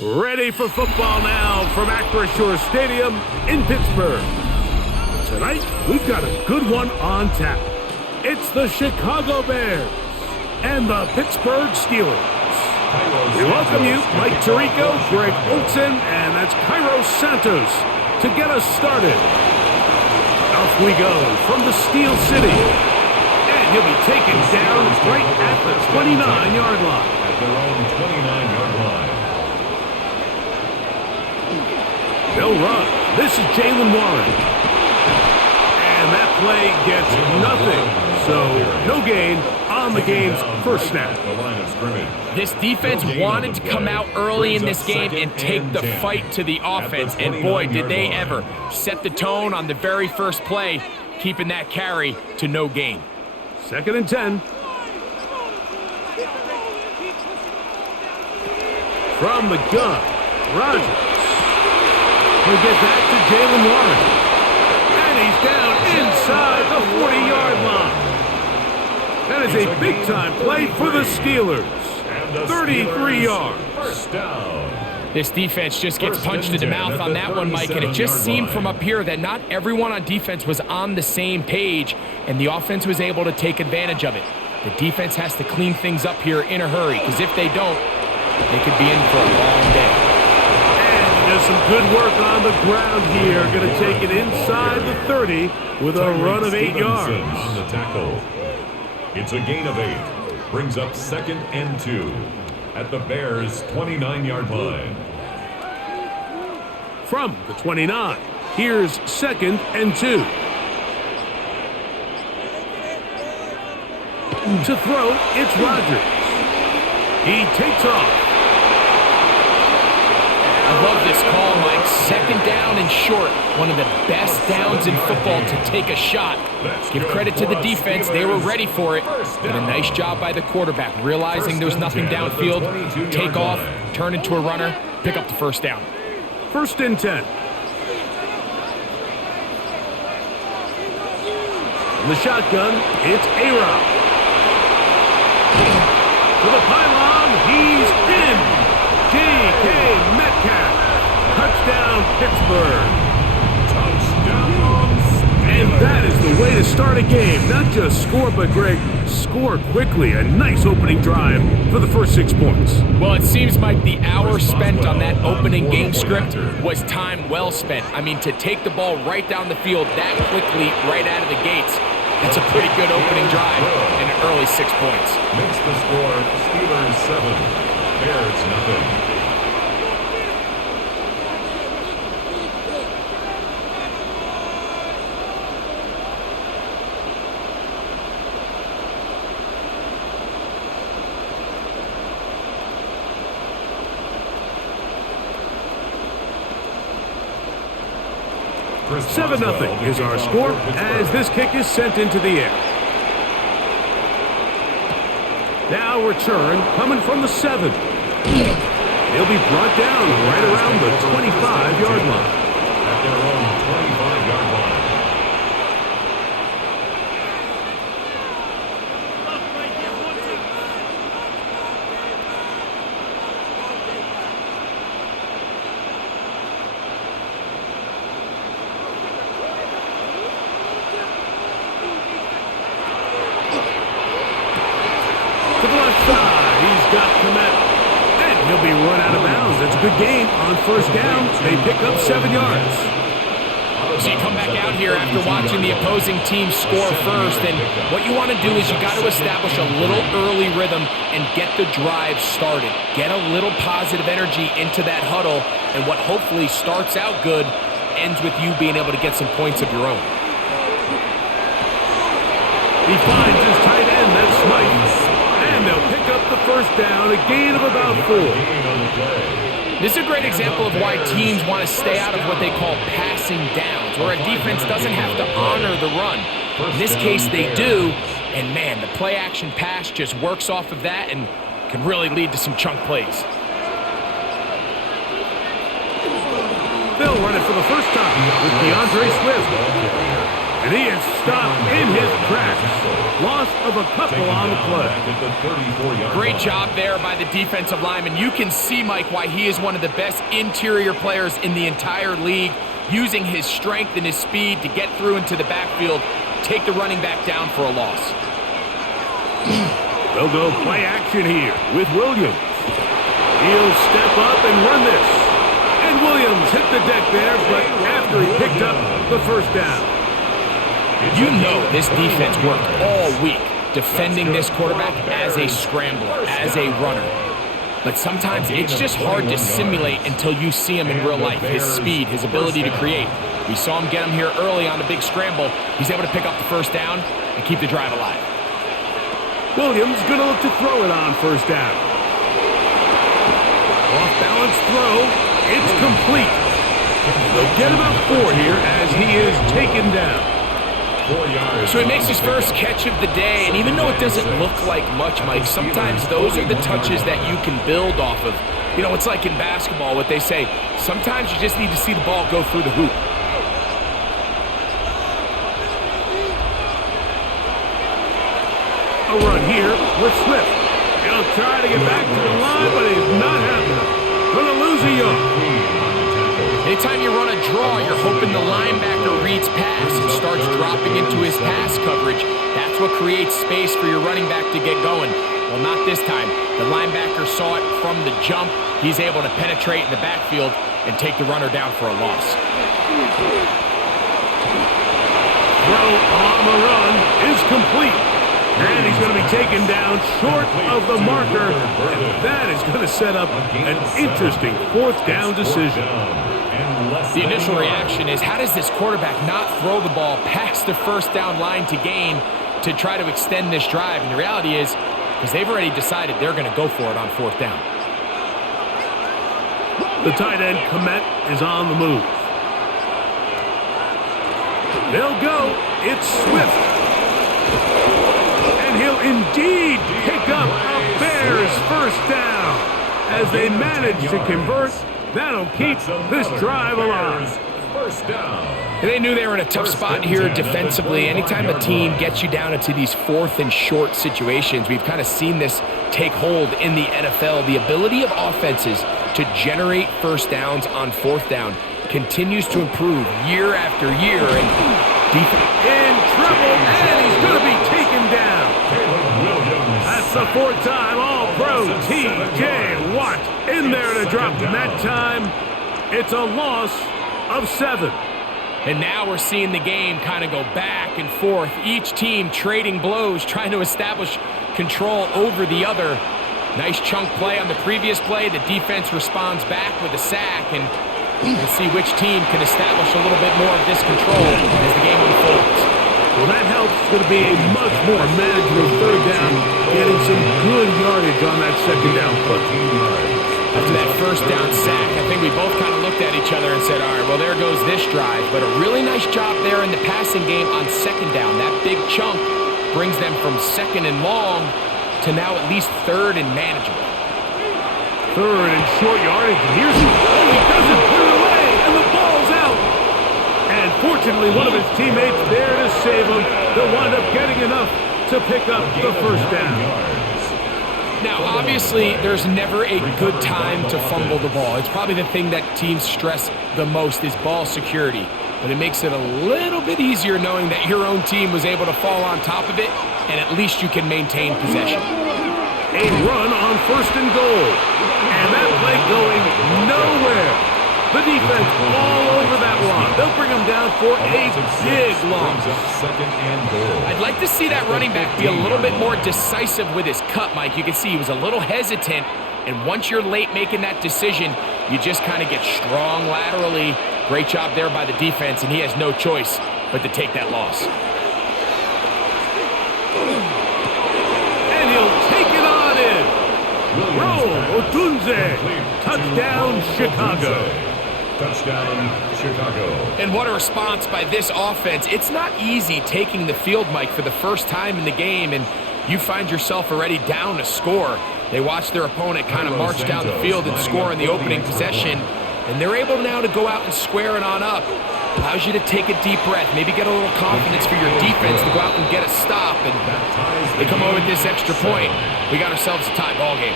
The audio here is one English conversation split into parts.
Ready for football now from Acrisure Stadium in Pittsburgh. Tonight, we've got a good one on tap. It's the Chicago Bears and the Pittsburgh Steelers. We welcome you, Mike Tirico, Greg Olson, and that's Cairo Santos to get us started. Off we go from the Steel City. And he'll be taken down right at the 29-yard line. At their own 29-yard line. They'll run. This is Jalen Warren. And that play gets nothing. So no gain on the game's first snap. This defense wanted to come out early in this game and take the fight to the offense. And boy, did they ever set the tone on the very first play, keeping that carry to no gain. 2nd and 10. From the gun, Rodgers. He'll get back to Jalen Warren. And he's down inside the 40-yard line. That is a big-time play for the Steelers. 33 yards. First down. This defense just gets punched in the mouth on that one, Mike, and it just seemed from up here that not everyone on defense was on the same page, and the offense was able to take advantage of it. The defense has to clean things up here in a hurry, because if they don't, they could be in for a long day. There's some good work on the ground here. Going to take it inside the 30 with a run of 8 yards. On the tackle. It's a gain of 8. Brings up 2nd and 2 at the Bears' 29-yard line. From the 29, here's 2nd and 2. To throw, it's Rodgers. He takes off. I love this call, Mike. 2nd down and short. One of the best downs in football to take a shot. Give credit to the defense. They were ready for it. Did a nice job by the quarterback, realizing there's nothing downfield. Take off, turn into a runner, pick up the first down. 1st and 10. In the shotgun, it's A-Rob. To the pylon, he's in. D.K. Metcalf. Touchdown, Pittsburgh. Touchdown. And that is the way to start a game. Not just score, but, Greg, score quickly. A nice opening drive for the first 6 points. Well, it seems like the hour spent on that opening game script was time well spent. I mean, to take the ball right down the field that quickly, right out of the gates, that's a pretty good opening drive and an early 6 points. Makes the score Steelers 7. Bears nothing. Chris 7-0 is our score as this kick is sent into the air. Now return coming from the 7. He'll be brought down right around the 25-yard line. At their own 25-yard line. To the left side, he's got Komet. And he'll be run out of bounds. That's a good gain on first down. They pick up 7 yards. So you come back out here after watching the opposing team score first, and what you want to do is you got to establish a little early rhythm and get the drive started. Get a little positive energy into that huddle, and what hopefully starts out good ends with you being able to get some points of your own. He finds his tight end, that's Smythe. And they'll pick up the first down, a gain of about 4. This is a great example of why teams want to stay out of what they call passing downs, where a defense doesn't have to honor the run. In this case, they do, and man, the play-action pass just works off of that and can really lead to some chunk plays. They'll run it for the first time with DeAndre Swift. And he is stopped in his tracks. Loss of a couple on the play. Great job there by the defensive lineman. You can see, Mike, why he is one of the best interior players in the entire league, using his strength and his speed to get through into the backfield, take the running back down for a loss. They'll go play action here with Williams. He'll step up and run this. And Williams hit the deck there, but after he picked up the first down. You know this defense worked all week defending this quarterback as a scrambler, as a runner. But sometimes it's just hard to simulate until you see him in real life. His speed, his ability to create. We saw him get him here early on a big scramble. He's able to pick up the first down and keep the drive alive. Williams going to look to throw it on first down. Off-balance throw. It's complete. They'll get about 4 here as he is taken down. So he makes his first catch of the day, and even though it doesn't look like much, Mike, sometimes those are the touches that you can build off of. You know, it's like in basketball, what they say, sometimes you just need to see the ball go through the hoop. A run here with Swift. He'll try to get back to the line, but he's not having it. Gonna lose a yard. Anytime you run a draw, you're hoping the linebacker reads pass and starts dropping into his pass coverage. That's what creates space for your running back to get going. Well, not this time. The linebacker saw it from the jump. He's able to penetrate in the backfield and take the runner down for a loss. Throw on the run is complete. And he's going to be taken down short of the marker. And that is going to set up an interesting fourth down decision. The initial reaction is, how does this quarterback not throw the ball past the first down line to gain to try to extend this drive? And the reality is, because they've already decided they're going to go for it on fourth down. The tight end, Komet, is on the move. They'll go. It's Swift. And he'll indeed pick up a Bears first down. As they manage to convert, that'll keep this drive alive. First down. And they knew they were in a tough spot here defensively. Anytime a team gets you down into these fourth and short situations, we've kind of seen this take hold in the NFL. The ability of offenses to generate first downs on fourth down continues to improve year after year. And defense in trouble, and he's going to be taken down. That's the 4th time All-Pro T.J. Watt in there to drop him. That time, it's a loss of 7. And now we're seeing the game kind of go back and forth. Each team trading blows, trying to establish control over the other. Nice chunk play on the previous play. The defense responds back with a sack, and we'll see which team can establish a little bit more of this control as the game unfolds. Well, that helps. It's going to be a much more manageable third down, getting some good yardage on that second down play. After that first down sack, I think we both kind of looked at each other and said, all right, well, there goes this drive. But a really nice job there in the passing game on second down. That big chunk brings them from second and long to now at least third and manageable. Third and short yardage. Here's he doesn't put it away, and the ball's out. And fortunately, one of his teammates there to save him. They'll wind up getting enough to pick up the first down. Now, obviously, there's never a good time to fumble the ball. It's probably the thing that teams stress the most is ball security. But it makes it a little bit easier knowing that your own team was able to fall on top of it, and at least you can maintain possession. A run on first and goal. And that play going nowhere. The defense all over that one. They'll bring him down for a big loss. Second and goal. I'd like to see that running back be a little bit more decisive with his cut, Mike. You can see he was a little hesitant, and once you're late making that decision, you just kind of get strong laterally. Great job there by the defense, and he has no choice but to take that loss. And he'll take it on in. Roll Otunze. Touchdown, Chicago. Touchdown, Chicago. And what a response by this offense. It's not easy taking the field, Mike, for the first time in the game, and you find yourself already down a score. They watch their opponent kind of march down the field and score in the opening possession, and they're able now to go out and square it on up. allows you to take a deep breath, maybe get a little confidence for your defense to go out and get a stop. And they come over with this extra point. We got ourselves a tie ball game.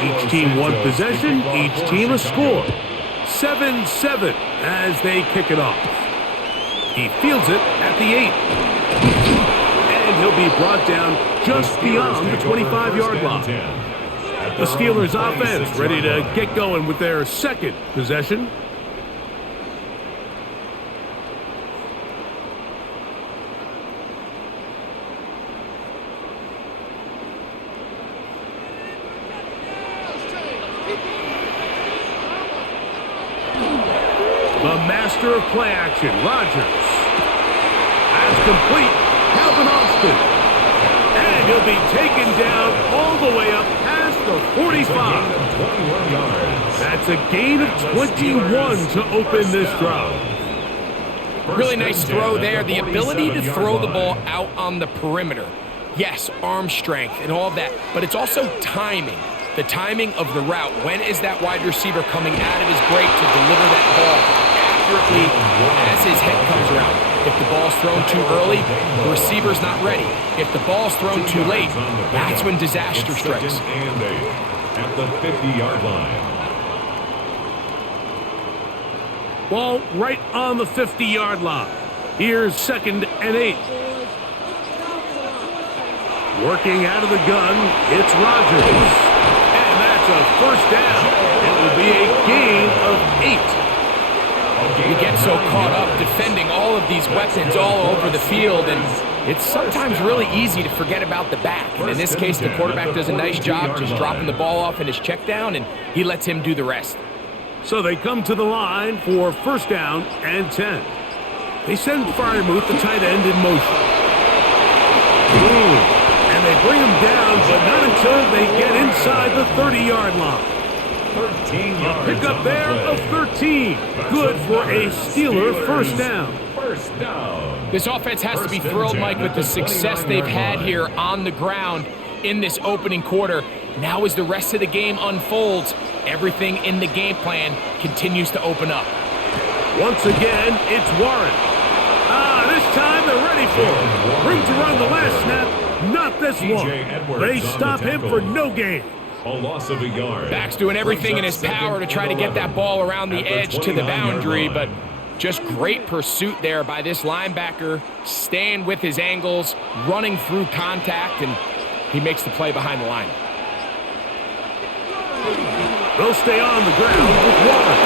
Each team one possession, each team a score. 7-7 as they kick it off. He fields it at the 8. And he'll be brought down just beyond the 25-yard line. The Steelers offense ready to get going with their second possession. The master of play action, Rodgers. That's complete, Calvin Austin. And he'll be taken down all the way up past the 45. That's a gain of 21 to open this drive. Really nice throw there. The ability to throw the ball out on the perimeter. Yes, arm strength and all that, but it's also timing. The timing of the route. When is that wide receiver coming out of his break to deliver that ball accurately as his head comes around? If the ball's thrown too early, the receiver's not ready. If the ball's thrown too late, that's when disaster strikes. And 8 at the 50-yard line. Ball right on the 50-yard line. Here's 2nd and 8. Working out of the gun, it's Rodgers. A first down. It will be a gain of 8. We get so caught up defending all of these weapons all over the field, and it's sometimes really easy to forget about the back. And in this case, the quarterback does a nice job just dropping the ball off in his check down, and he lets him do the rest. So they come to the line for first down and 10. They send Freiermuth, the tight end, in motion. And they bring him down, but not until they get inside the 30-yard line. 13 yards. Pick up there of 13. Good for a Steeler first down. First down. This offense has to be thrilled, Mike, with the success they've had here on the ground in this opening quarter. Now as the rest of the game unfolds, everything in the game plan continues to open up. Once again, it's Warren. This time they're ready for him. Room to run the last snap. Not this one. They stop him for no gain. A loss of a yard. Back's doing everything in his power to try to get that ball around the edge to the boundary, but just great pursuit there by this linebacker, staying with his angles, running through contact, and he makes the play behind the line. They'll stay on the ground with Warren.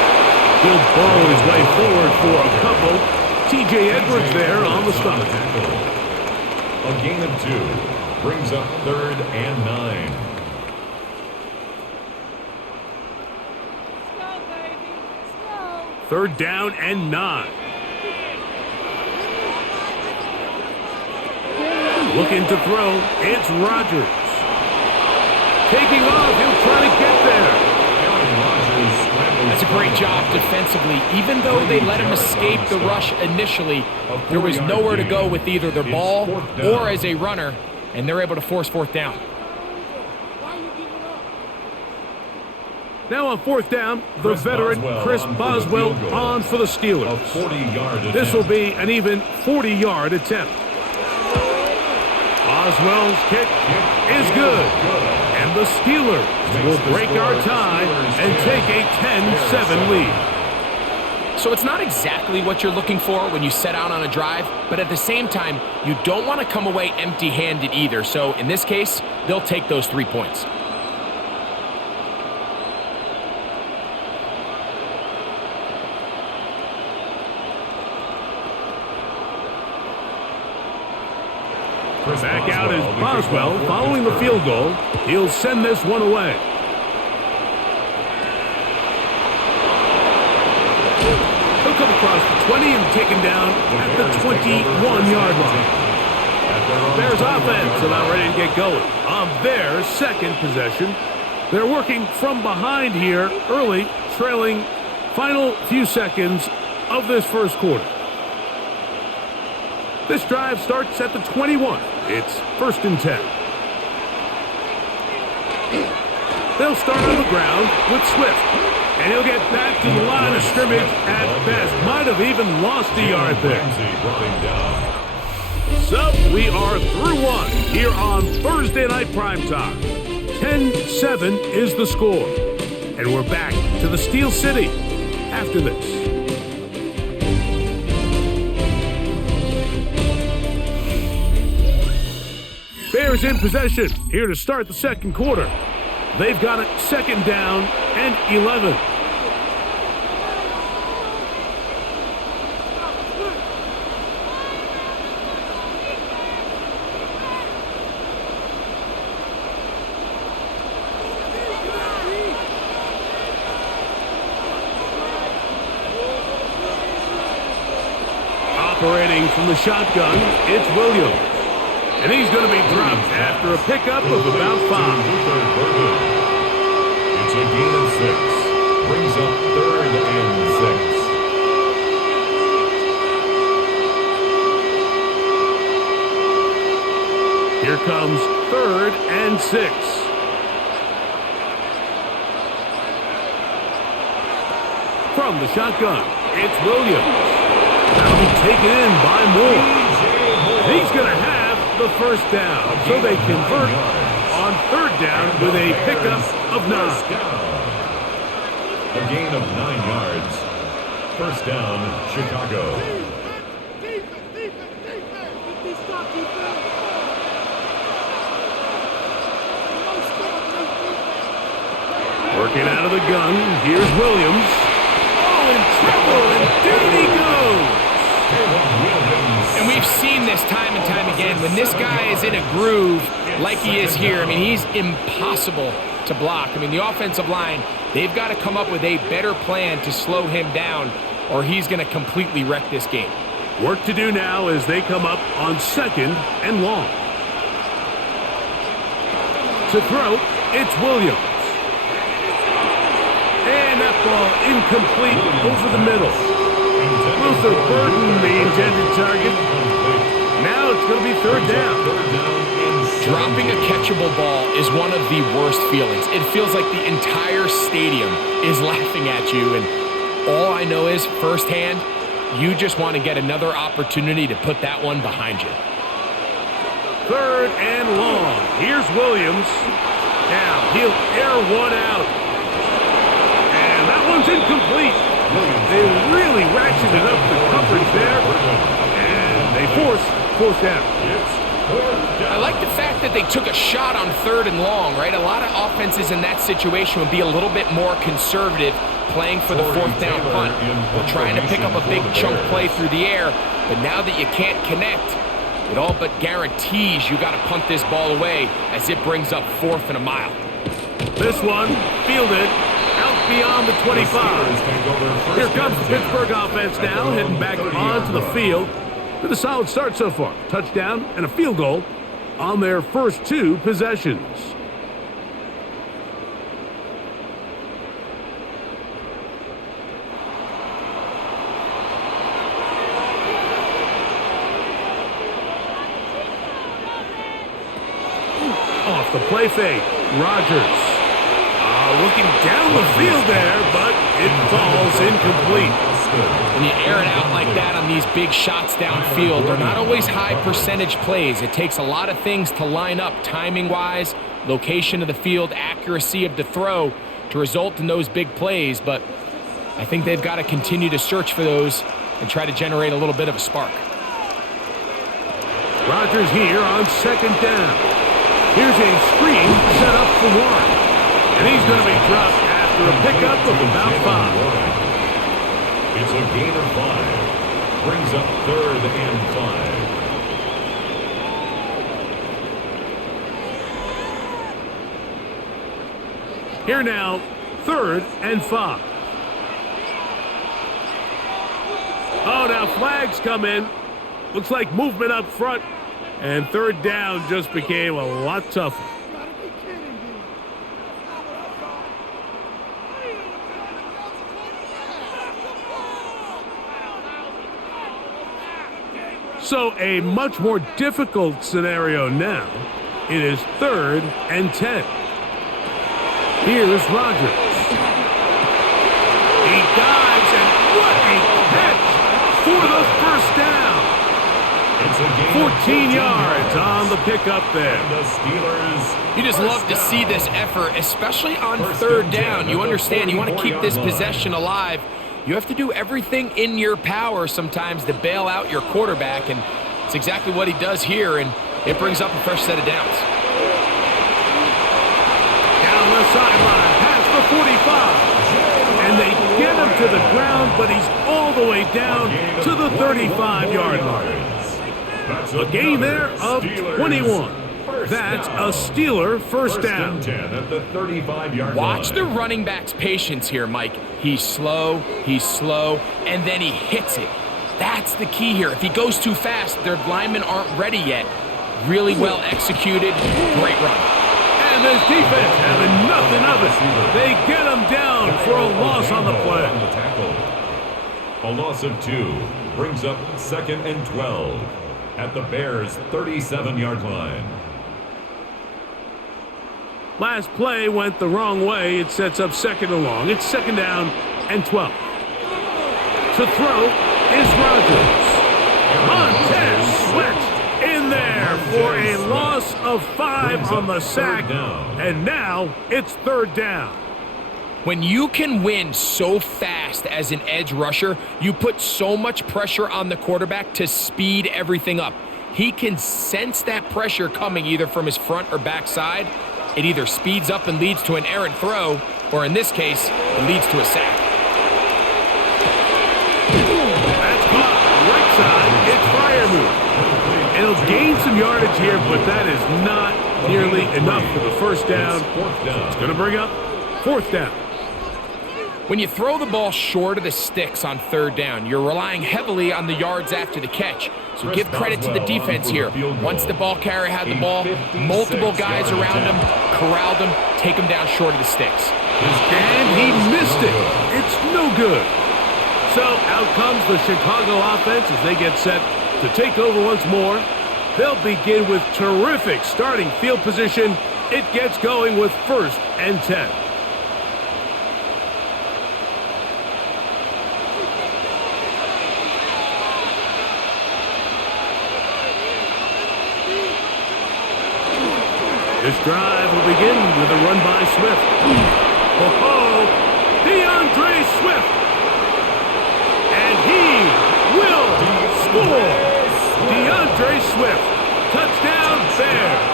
He'll burrow his way forward for a couple. T.J. Edwards there on the stop. A gain of 2 brings up 3rd and 9. Third down and 9. Looking to throw, it's Rodgers. Taking off, he'll try to get there. That's a great job defensively. Even though they let him escape the rush initially, there was nowhere to go with either the ball or as a runner, and they're able to force fourth down. Now on fourth down, the veteran Chris Boswell on for the Steelers. This will be an even 40-yard attempt. Boswell's kick is good. And the Steelers will break our tie and take a 10-7 lead. So it's not exactly what you're looking for when you set out on a drive, but at the same time, you don't want to come away empty-handed either. So in this case, they'll take those 3 points. Back out is Boswell following the field goal. He'll send this one away. He'll come across the 20 and taken down at the 21-yard line. Bears offense about ready to get going on their second possession. They're working from behind here early, trailing final few seconds of this first quarter. This drive starts at the 21. It's 1st and 10. They'll start on the ground with Swift. And he'll get back to the line of scrimmage at best. Might have even lost a yard there. So we are through one here on Thursday Night Primetime. 10-7 is the score. And we're back to the Steel City after this. Bears in possession here to start the second quarter. They've got it 2nd down and 11. Operating from the shotgun, it's Williams. And he's going to be dropped after a pickup of about 5. It's a gain of 6. Brings up 3rd and 6. Here comes 3rd and 6. From the shotgun, it's Williams. That'll be taken in by Moore. He's going to have the 1st down, so they convert on 3rd down with a pickup of 9. A gain of 9 yards. 1st down, Chicago. Working out of the gun, here's Williams. Oh, in trouble, and down he goes. And we've seen this time and time again. When this guy is in a groove like he is here, I mean, he's impossible to block. I mean, the offensive line, they've got to come up with a better plan to slow him down, or he's going to completely wreck this game. Work to do now as they come up on 2nd and long. To throw, it's Williams. And that ball incomplete over the middle. Luther Burden, the intended target. Now it's going to be 3rd down. Dropping a catchable ball is one of the worst feelings. It feels like the entire stadium is laughing at you, and all I know is firsthand, you just want to get another opportunity to put that one behind you. 3rd and long. Here's Williams. Now he'll air one out. And that one's incomplete. They really ratcheted up the coverage there. And they force 4th down. I like the fact that they took a shot on 3rd and long, right? A lot of offenses in that situation would be a little bit more conservative playing for the 4th down punt. They're trying to pick up a big chunk play through the air, but now that you can't connect, it all but guarantees you got to punt this ball away as it brings up 4th and a mile. This one fielded out beyond the 25. Here comes the Pittsburgh offense now, heading back onto the field with a solid start so far. Touchdown and a field goal on their first 2 possessions. Off the play fake, Rodgers. Looking down the field there, but it falls incomplete. When you air it out like that on these big shots downfield, they're not always high percentage plays. It takes a lot of things to line up timing-wise, location of the field, accuracy of the throw to result in those big plays, but I think they've got to continue to search for those and try to generate a little bit of a spark. Rodgers here on 2nd down. Here's a screen set up for Warren. And he's going to be dropped after a pickup of about 5. It's a gain of 5. Brings up 3rd and 5. Here now, 3rd and 5. Oh, now flags come in. Looks like movement up front. And 3rd down just became a lot tougher. So a much more difficult scenario now. It is 3rd and 10. Here's Rodgers. He dives, and what a catch for the first down. 14 yards on the pickup there. The Steelers. You just love to see this effort, especially on 3rd down. You understand, you want to keep this possession alive. You have to do everything in your power sometimes to bail out your quarterback, and it's exactly what he does here, and it brings up a fresh set of downs. Down the sideline, past the 45. And they get him to the ground, but he's all the way down to the 35-yard line. A gain there of 21. That's a Steeler first down. At the 35-yard Watch line. the running back's patience here, Mike. He's slow, and then he hits it. That's the key here. If he goes too fast, their linemen aren't ready yet. Really well executed, great run. And this defense having nothing of it. They get him down for a loss on the play. A loss of 2 brings up 2nd and 12 at the Bears' 37-yard line. Last play went the wrong way. It sets up 2nd and long. It's 2nd down and 12. To throw is Rodgers. Montez Sweat in there for a loss of 5 on the sack. And now it's 3rd down. When you can win so fast as an edge rusher, you put so much pressure on the quarterback to speed everything up. He can sense that pressure coming either from his front or back side. It either speeds up and leads to an errant throw, or in this case, it leads to a sack. That's caught. Right side, it's Freiermuth. It'll gain some yardage here, but that is not nearly enough for the first down. It's going to bring up 4th down. When you throw the ball short of the sticks on 3rd down, you're relying heavily on the yards after the catch. So give credit to the defense here. Once the ball carrier had the ball, multiple guys around him, corralled him, take him down short of the sticks. And he missed it. It's no good. So out comes the Chicago offense as they get set to take over once more. They'll begin with terrific starting field position. It gets going with 1st and 10. This drive will begin with a run by Swift. Oh, DeAndre Swift. And he will score. DeAndre Swift. Touchdown, Bears.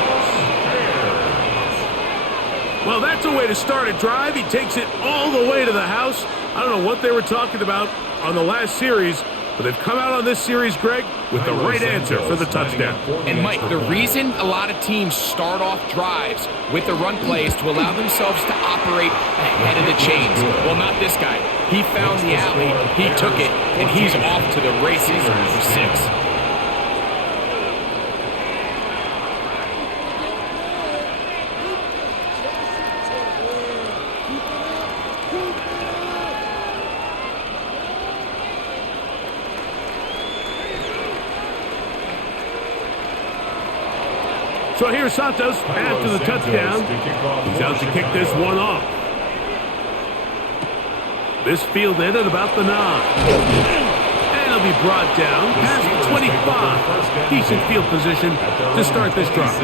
Well, that's a way to start a drive. He takes it all the way to the house. I don't know what they were talking about on the last series, but they've come out on this series, Greg, with the right answer for the touchdown. And, Mike, the reason a lot of teams start off drives with the run plays to allow themselves to operate ahead of the chains. Well, not this guy. He found the alley, he took it, and he's off to the races for 6. So here's Santos after the touchdown. He's out to kick this one off. This fielded at about the 9. And it'll be brought down past the 25. Decent field position to start this drive.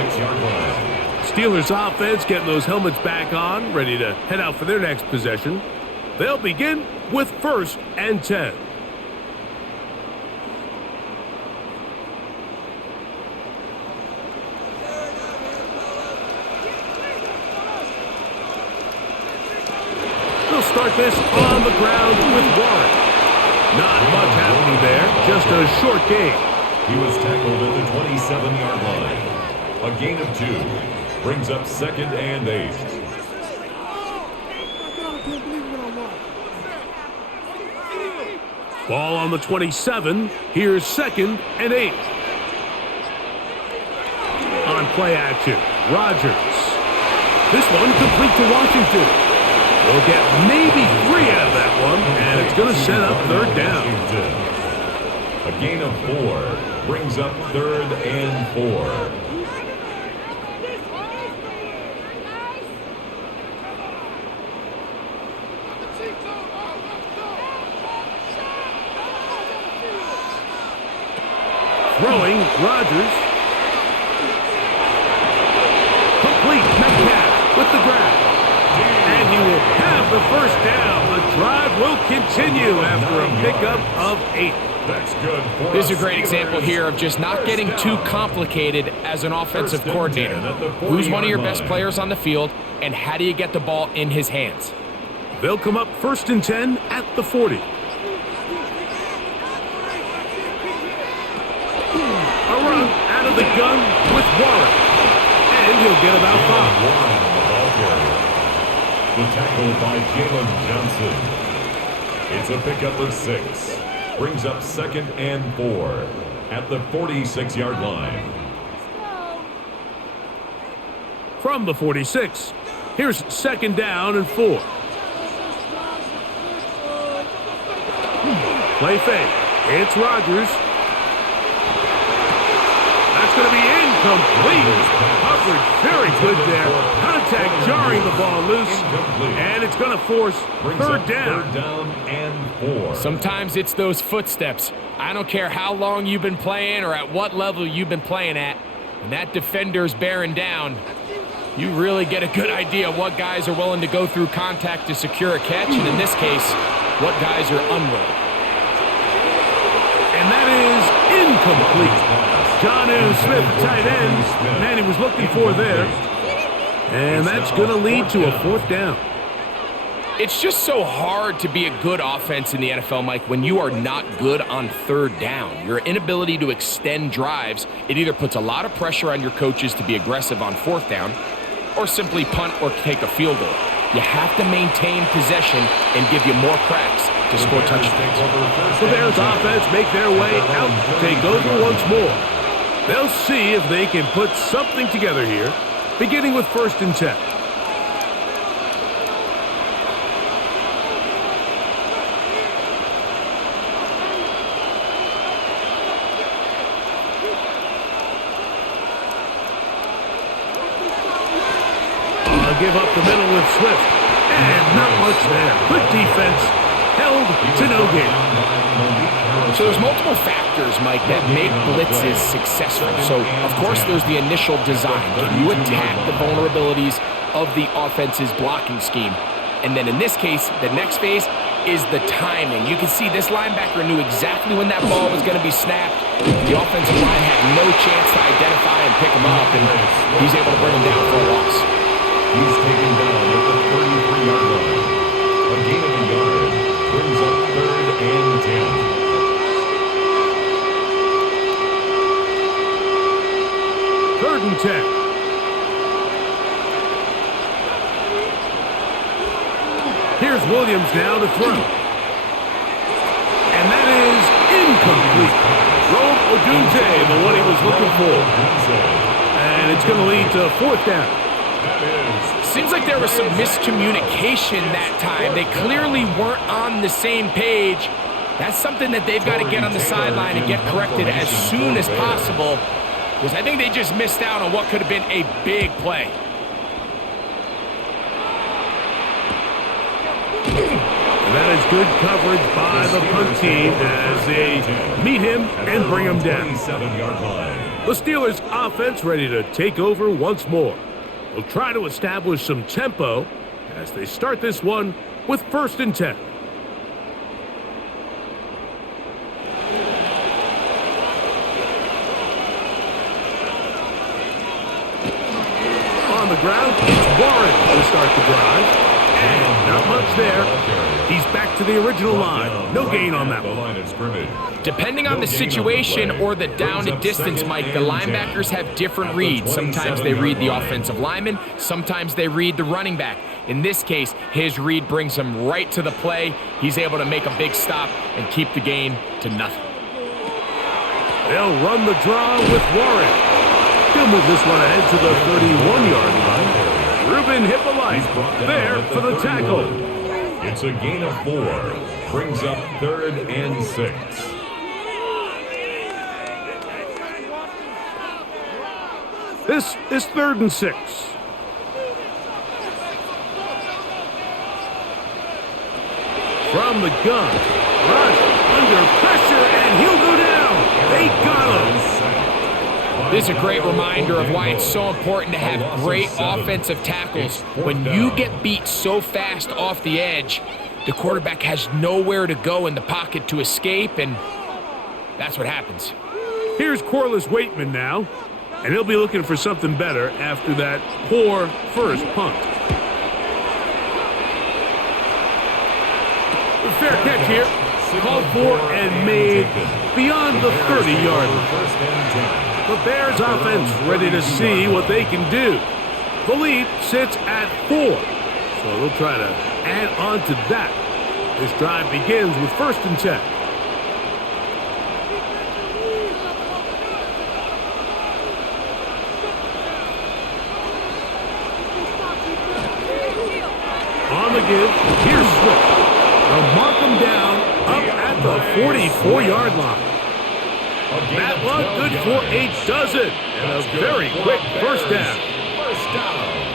Steelers offense getting those helmets back on, ready to head out for their next possession. They'll begin with 1st and 10. They'll start this on the ground with Warren. Not much happening there, just a short gain. He was tackled at the 27-yard line. A gain of 2 brings up 2nd and 8. Ball on the 27. Here's 2nd and 8. On play action, Rodgers. This one complete to Washington. We'll get maybe 3 out of that one, and it's going to set up 3rd down. A gain of 4 brings up 3rd and 4. Throwing, Rodgers. Complete, Metcalf with the grab. And he will have the first down. The drive will continue after a pickup of 8. That's good. This is a great example here of just not getting too complicated as an offensive coordinator. Who's one of your best players on the field, and how do you get the ball in his hands? They'll come up 1st and 10 at the 40. A run out of the gun with Warren. And he'll get about 5. The tackle by Jalen Johnson. It's a pickup of 6. Brings up 2nd and 4 at the 46-yard line. From the 46, here's 2nd down and 4. Play fake. It's Rodgers. That's going to be incomplete. Coverage very good there. Contact jarring the ball loose. And it's going to force 3rd down. 3rd down and 4. Sometimes it's those footsteps. I don't care how long you've been playing or at what level you've been playing at. When that defender's bearing down, you really get a good idea of what guys are willing to go through contact to secure a catch, and in this case, what guys are unwilling. And that is incomplete. Jonnu Smith, tight end, man, he was looking for there. And that's going to lead to a 4th down. It's just so hard to be a good offense in the NFL, Mike, when you are not good on 3rd down. Your inability to extend drives, it either puts a lot of pressure on your coaches to be aggressive on 4th down or simply punt or take a field goal. You have to maintain possession and give you more cracks to score touchdowns. The Bears offense make their way out to take over once more. They'll see if they can put something together here, beginning with 1st and 10. Give up the middle with Swift. And not much there. Good defense. Held to no gain. So there's multiple factors, Mike, that make blitzes successful. So, of course, there's the initial design. Can you attack the vulnerabilities of the offense's blocking scheme? And then in this case, the next phase is the timing. You can see this linebacker knew exactly when that ball was going to be snapped. The offensive line had no chance to identify and pick him up, and he's able to bring him down for a loss. He's taken down at the 33-yard line. A gain of a yard brings up 3rd and 10. 3rd and 10. Here's Williams now to throw. And that is incomplete. Rome Odunze, the one he was looking for. And it's going to lead to 4th down. Seems like there was some miscommunication that time. They clearly weren't on the same page. That's something that they've got to get on the sideline and get corrected as soon as possible, because I think they just missed out on what could have been a big play. And that is good coverage by the punt team as they meet him and bring him down. The Steelers' offense ready to take over once more. They'll try to establish some tempo as they start this one with 1st and 10. On the ground, it's Warren to start the drive. And not much there. He's back to the original line. No gain on that one. Depending on the situation or the down and distance, Mike, the linebackers have different reads. Sometimes they read the offensive lineman. Sometimes they read the running back. In this case, his read brings him right to the play. He's able to make a big stop and keep the gain to nothing. They'll run the draw with Warren. He'll move this one ahead to the 31-yard line. Ruben Hippolyte there for the tackle. It's a gain of 4. Brings up 3rd and 6. This is 3rd and 6. From the gun. Rodgers under pressure, and he'll go down. They got him. This is a great reminder of why it's so important to have great offensive tackles. When you get beat so fast off the edge, the quarterback has nowhere to go in the pocket to escape, and that's what happens. Here's Corliss Waitman now, and he'll be looking for something better after that poor first punt. Fair catch here. Called for and made beyond the 30-yard line. The Bears offense ready to see what they can do. The lead sits at 4, so they'll try to add on to that. This drive begins with 1st and 10. On the give, here's Swift. They'll mark him down up at the 44-yard line. That one good for a dozen and a very quick first down.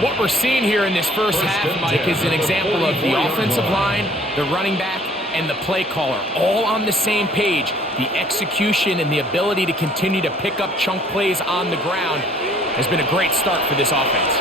What we're seeing here in this first half, Mike, is an example of the offensive line, the running back, and the play caller all on the same page. The execution and the ability to continue to pick up chunk plays on the ground has been a great start for this offense.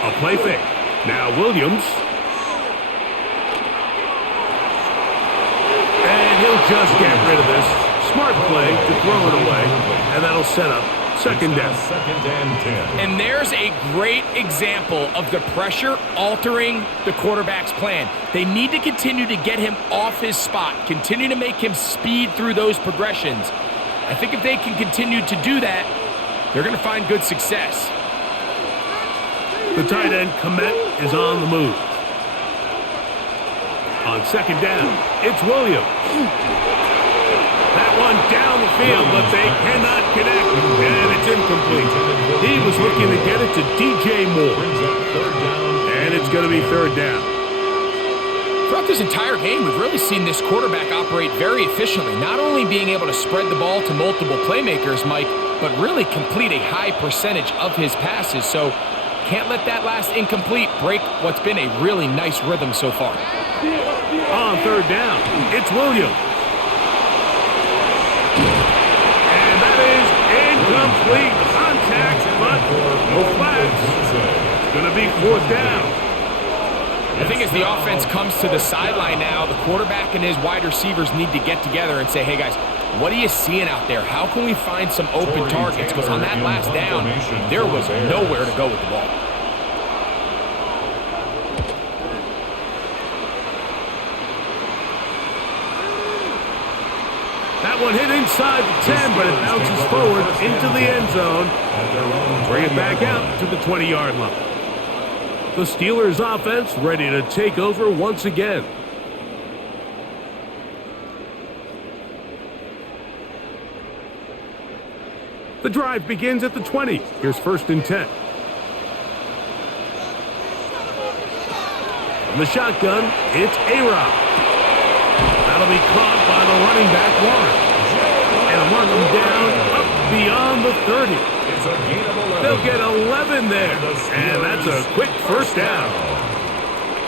A play fake. Now Williams. And he'll just get rid of this. Smart play to throw it away. And that'll set up 2nd down. 2nd and 10. And there's a great example of the pressure altering the quarterback's plan. They need to continue to get him off his spot, continue to make him speed through those progressions. I think if they can continue to do that, they're going to find good success. The tight end, Komet, is on the move. On 2nd down, it's Williams. That one down the field, but they cannot connect, and it's incomplete. He was looking to get it to DJ Moore. And it's going to be 3rd down. Throughout this entire game, we've really seen this quarterback operate very efficiently, not only being able to spread the ball to multiple playmakers, Mike, but really complete a high percentage of his passes. So can't let that last incomplete break what's been a really nice rhythm so far. On 3rd down, it's Williams. And that is incomplete contact, but no flags. It's going to be 4th down. I think as the offense comes to the sideline now, the quarterback and his wide receivers need to get together and say, hey guys, what are you seeing out there? How can we find some open targets? Because on that last down, there was nowhere to go with the ball. That one hit inside the 10, but it bounces forward into the end zone. Bring it back out to the 20-yard line. The Steelers offense ready to take over once again. The drive begins at the 20. Here's 1st and 10. From the shotgun, it's A-Rob. That'll be caught by the running back, Warren. And mark him down up beyond the 30. They'll get 11 there. And that's a quick first down.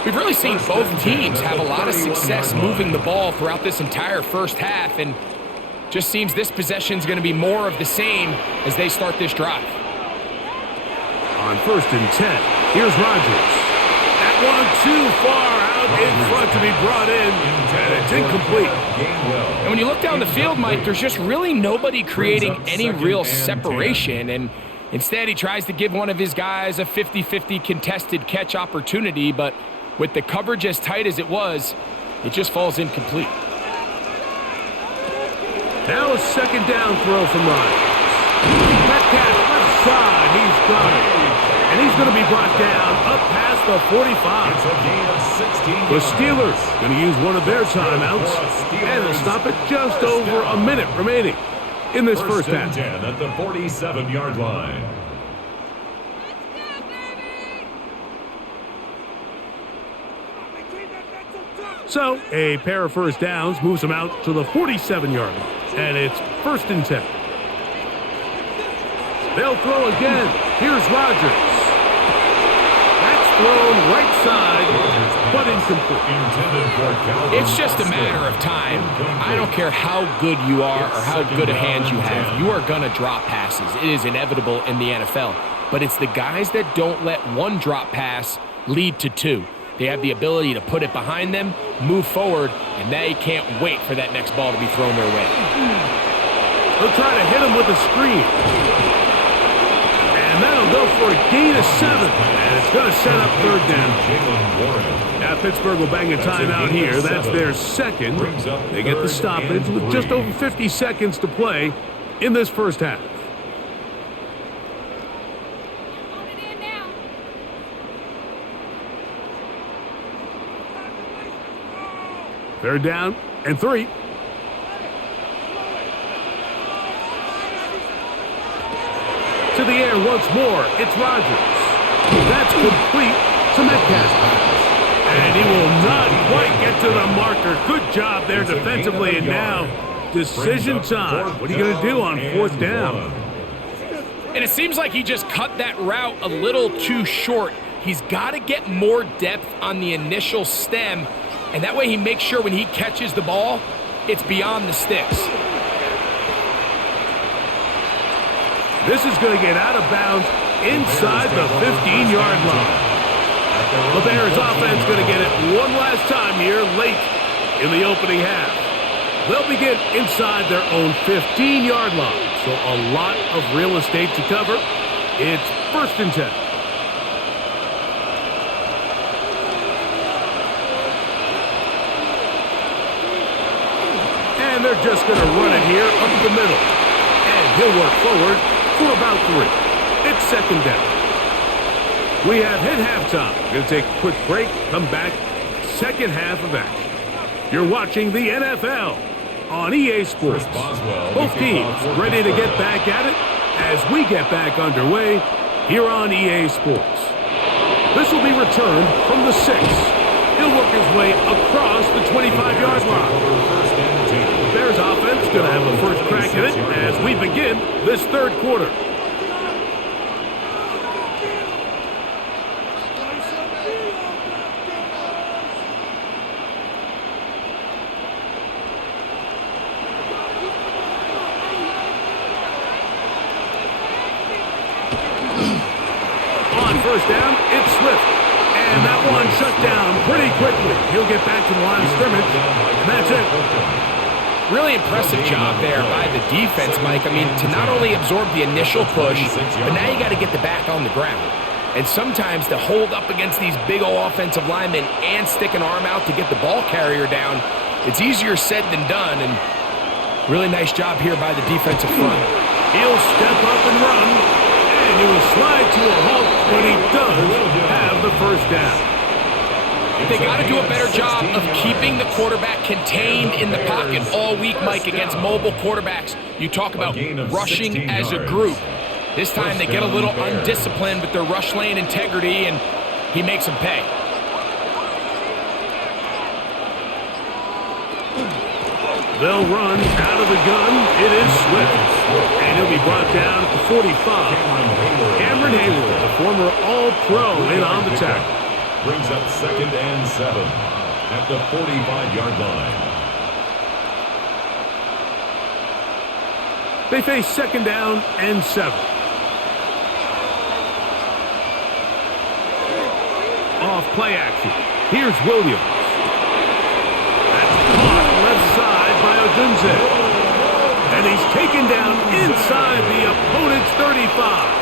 We've really seen both teams have a lot of success moving the ball throughout this entire first half, and just seems this possession is going to be more of the same as they start this drive. On 1st and 10, here's Rodgers. That one too far out in front to be brought in, and it's incomplete. And when you look down the field, Mike, there's just really nobody creating any real separation, and instead he tries to give one of his guys a 50-50 contested catch opportunity, but with the coverage as tight as it was, it just falls incomplete. Now a 2nd down throw from Rodgers. Metcalf left side, he's got it. And he's going to be brought down up past the 45. It's a gain of 16 The yards. Steelers going to use one of their timeouts, and they'll stop it just over a minute remaining in this first half. 10 at the 47-yard line. So a pair of first downs moves them out to the 47-yard line, and it's 1st and 10. They'll throw again. Here's Rodgers. That's thrown right side, but incomplete. It's just a matter of time. I don't care how good you are or how good a hand you have. You are going to drop passes. It is inevitable in the NFL. But it's the guys that don't let one drop pass lead to two. They have the ability to put it behind them, move forward, and they can't wait for that next ball to be thrown their way. They'll try to hit him with a screen. And that'll go for a gain of 7. And it's going to set up 3rd down. Now Pittsburgh will bang a timeout here. That's their second. They get the stoppage with just over 50 seconds to play in this first half. Third down and 3. To the air once more. It's Rodgers. That's complete to Metcalf. And he will not quite get to the marker. Good job there defensively. And now decision time. What are you going to do on 4th down? And it seems like he just cut that route a little too short. He's got to get more depth on the initial stem. And that way he makes sure when he catches the ball, it's beyond the sticks. This is going to get out of bounds inside the 15-yard line. The Bears offense going to get it one last time here late in the opening half. They'll begin inside their own 15-yard line. So a lot of real estate to cover. It's 1st and 10. And they're just going to run it here up the middle. And he'll work forward for about 3. It's 2nd down. We have hit halftime. Going to take a quick break, come back, second half of action. You're watching the NFL on EA Sports. Both teams ready to get back at it as we get back underway here on EA Sports. This will be returned from the 6. He'll work his way across the 25-yard line. The Bears offense going to have a first crack at it as we begin this 3rd quarter. On 1st down, it's Swift. And that one shut down pretty quickly. He'll get back to the line of scrimmage, and that's it. Really impressive job there by the defense, Mike. I mean, to not only absorb the initial push, but now you got to get the back on the ground. And sometimes to hold up against these big old offensive linemen and stick an arm out to get the ball carrier down, it's easier said than done. And really nice job here by the defensive front. He'll step up and run, and he will slide to a halt, but he does have the first down. They got to do a better job of keeping the quarterback contained in the pocket all week, Mike, against mobile quarterbacks. You talk about rushing as a group. This time they get a little undisciplined with their rush lane integrity, and he makes them pay. They'll run out of the gun. It is Swift. And he'll be brought down at the 45. Cameron Hayward, the former All-Pro, in on the tackle. Brings up 2nd and 7 at the 45-yard line. They face 2nd down and 7. Off play action. Here's Williams. That's caught left side by Odunze. And he's taken down inside the opponent's 35.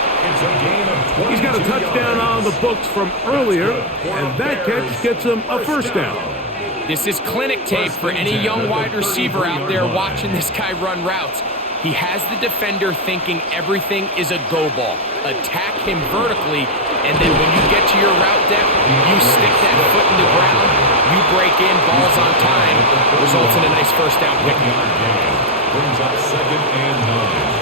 He's got a touchdown on the books from earlier, and that catch gets him a first down. This is clinic tape for any young wide receiver out there watching this guy run routes. He has the defender thinking everything is a go ball. Attack him vertically, and then when you get to your route depth, you stick that foot in the ground, you break in, balls on time, results in a nice first down pick. Brings up 2nd and 9.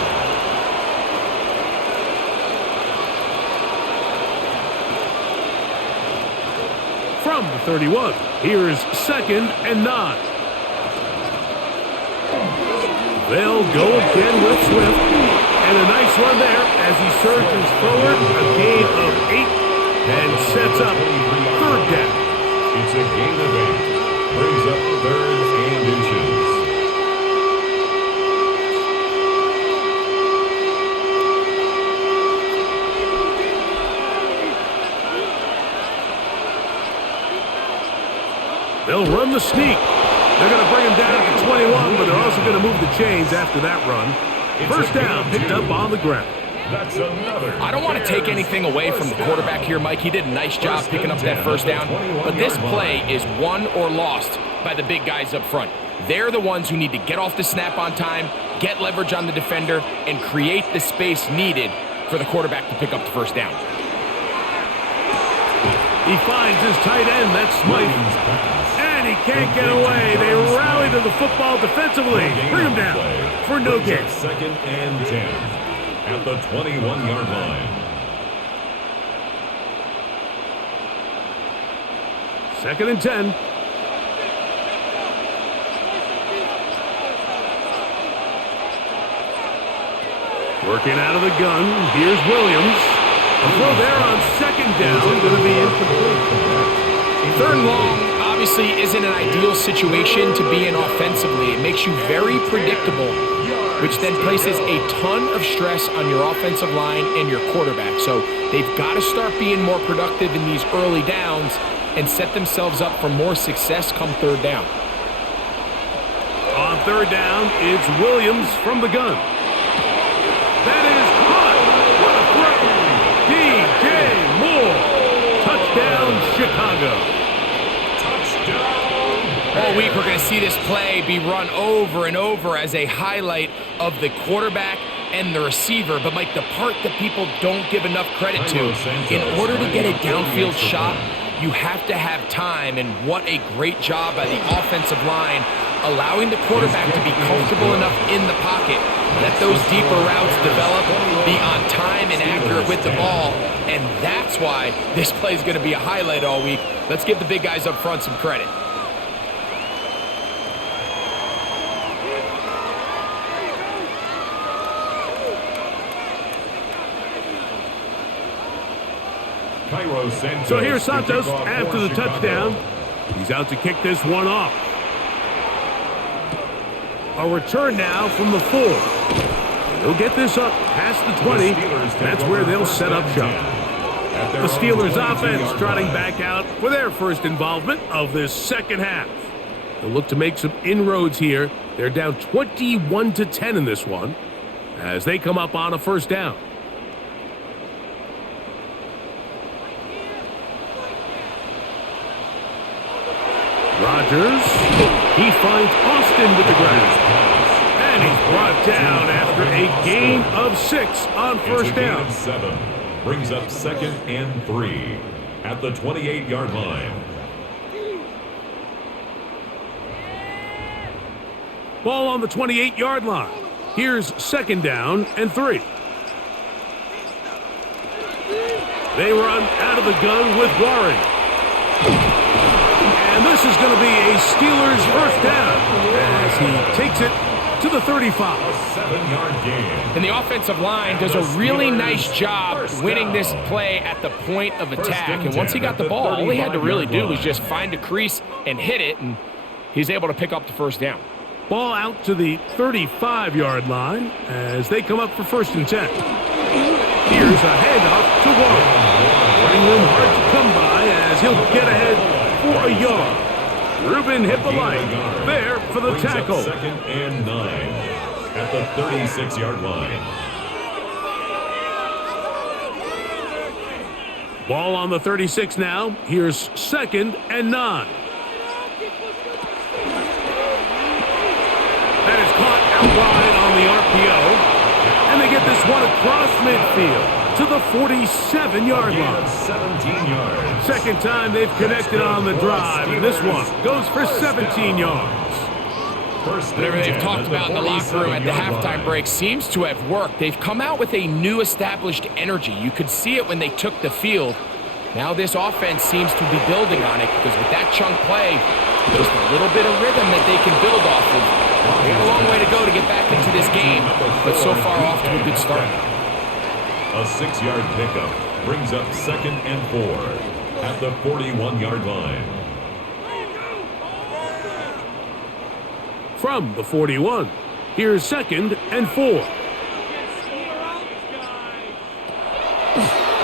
From the 31, here's 2nd and 9. They'll go again with Swift, and a nice run there as he surges forward, a gain of 8, and sets up 3rd down. It's a gain of 8, brings up 3rd and inches. They'll run the sneak. They're going to bring him down to 21, but they're also going to move the chains after that run. First down, picked up on the ground. That's another. I don't want to take anything away from the quarterback here, Mike. He did a nice job picking up that first down. But this play is won or lost by the big guys up front. They're the ones who need to get off the snap on time, get leverage on the defender, and create the space needed for the quarterback to pick up the first down. He finds his tight end, that's Smythe. And he can't get away. They rally to the football defensively. Bring him down for no gain. 2nd and 10 at the 21-yard line. 2nd and 10. Working out of the gun. Here's Williams. A throw there on 2nd down. Going to be incomplete. 3rd and long obviously isn't an ideal situation to be in offensively. It makes you very predictable, which then places a ton of stress on your offensive line and your quarterback. So they've got to start being more productive in these early downs and set themselves up for more success come 3rd down. On 3rd down, it's Williams from the gun. That is caught. What a throw. DJ Moore. Touchdown, Chicago. All week we're going to see this play be run over and over as a highlight of the quarterback and the receiver. But, Mike, the part that people don't give enough credit to, in order to get a downfield shot, you have to have time. And what a great job by the offensive line, allowing the quarterback to be comfortable enough in the pocket, let those deeper routes develop, be on time and accurate with the ball. And that's why this play is going to be a highlight all week. Let's give the big guys up front some credit. So here's Santos after the touchdown. He's out to kick this one off. A return now from the 4. They'll get this up past the 20. That's where they'll set up shop. The Steelers offense trotting back out for their first involvement of this second half. They'll look to make some inroads here. They're down 21-10 in this one as they come up on a first down. Rodgers, he finds Austin with the ground. And he's brought down after a gain of 6 on first down. 7 brings up 2nd and 3 at the 28-yard line. Ball on the 28-yard line. Here's 2nd down and 3. They run out of the gun with Warren. And this is going to be a Steelers first down as he takes it to the 35. A 7-yard gain. And the offensive line does a really nice job winning this play at the point of attack. And once he got the ball, all he had to really do was just find a crease and hit it, and he's able to pick up the first down. Ball out to the 35-yard line as they come up for 1st and 10. Here's a handoff to Warren. Running room hard to come by as he'll get ahead for a yard. Ruben Hippolyte there for the tackle. 2nd and 9 at the 36-yard line. Ball on the 36 now. Here's 2nd and 9. That is caught out wide on the RPO. And they get this one across midfield. to the 47-yard line. 17 yards. Second time they've connected on the drive, and this one goes for 17 yards. Whatever they've talked about in the locker room at the halftime break seems to have worked. They've come out with a new established energy. You could see it when they took the field. Now this offense seems to be building on it because with that chunk play, just a little bit of rhythm that they can build off of. They got a long way to go to get back into this game, but so far off to a good start. A 6-yard pickup brings up 2nd and 4 at the 41-yard line. From the 41, here's 2nd and 4.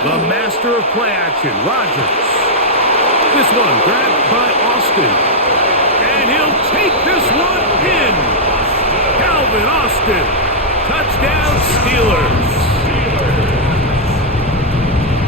The master of play action, Rodgers. This one grabbed by Austin. And he'll take this one in. Calvin Austin. Touchdown Steelers.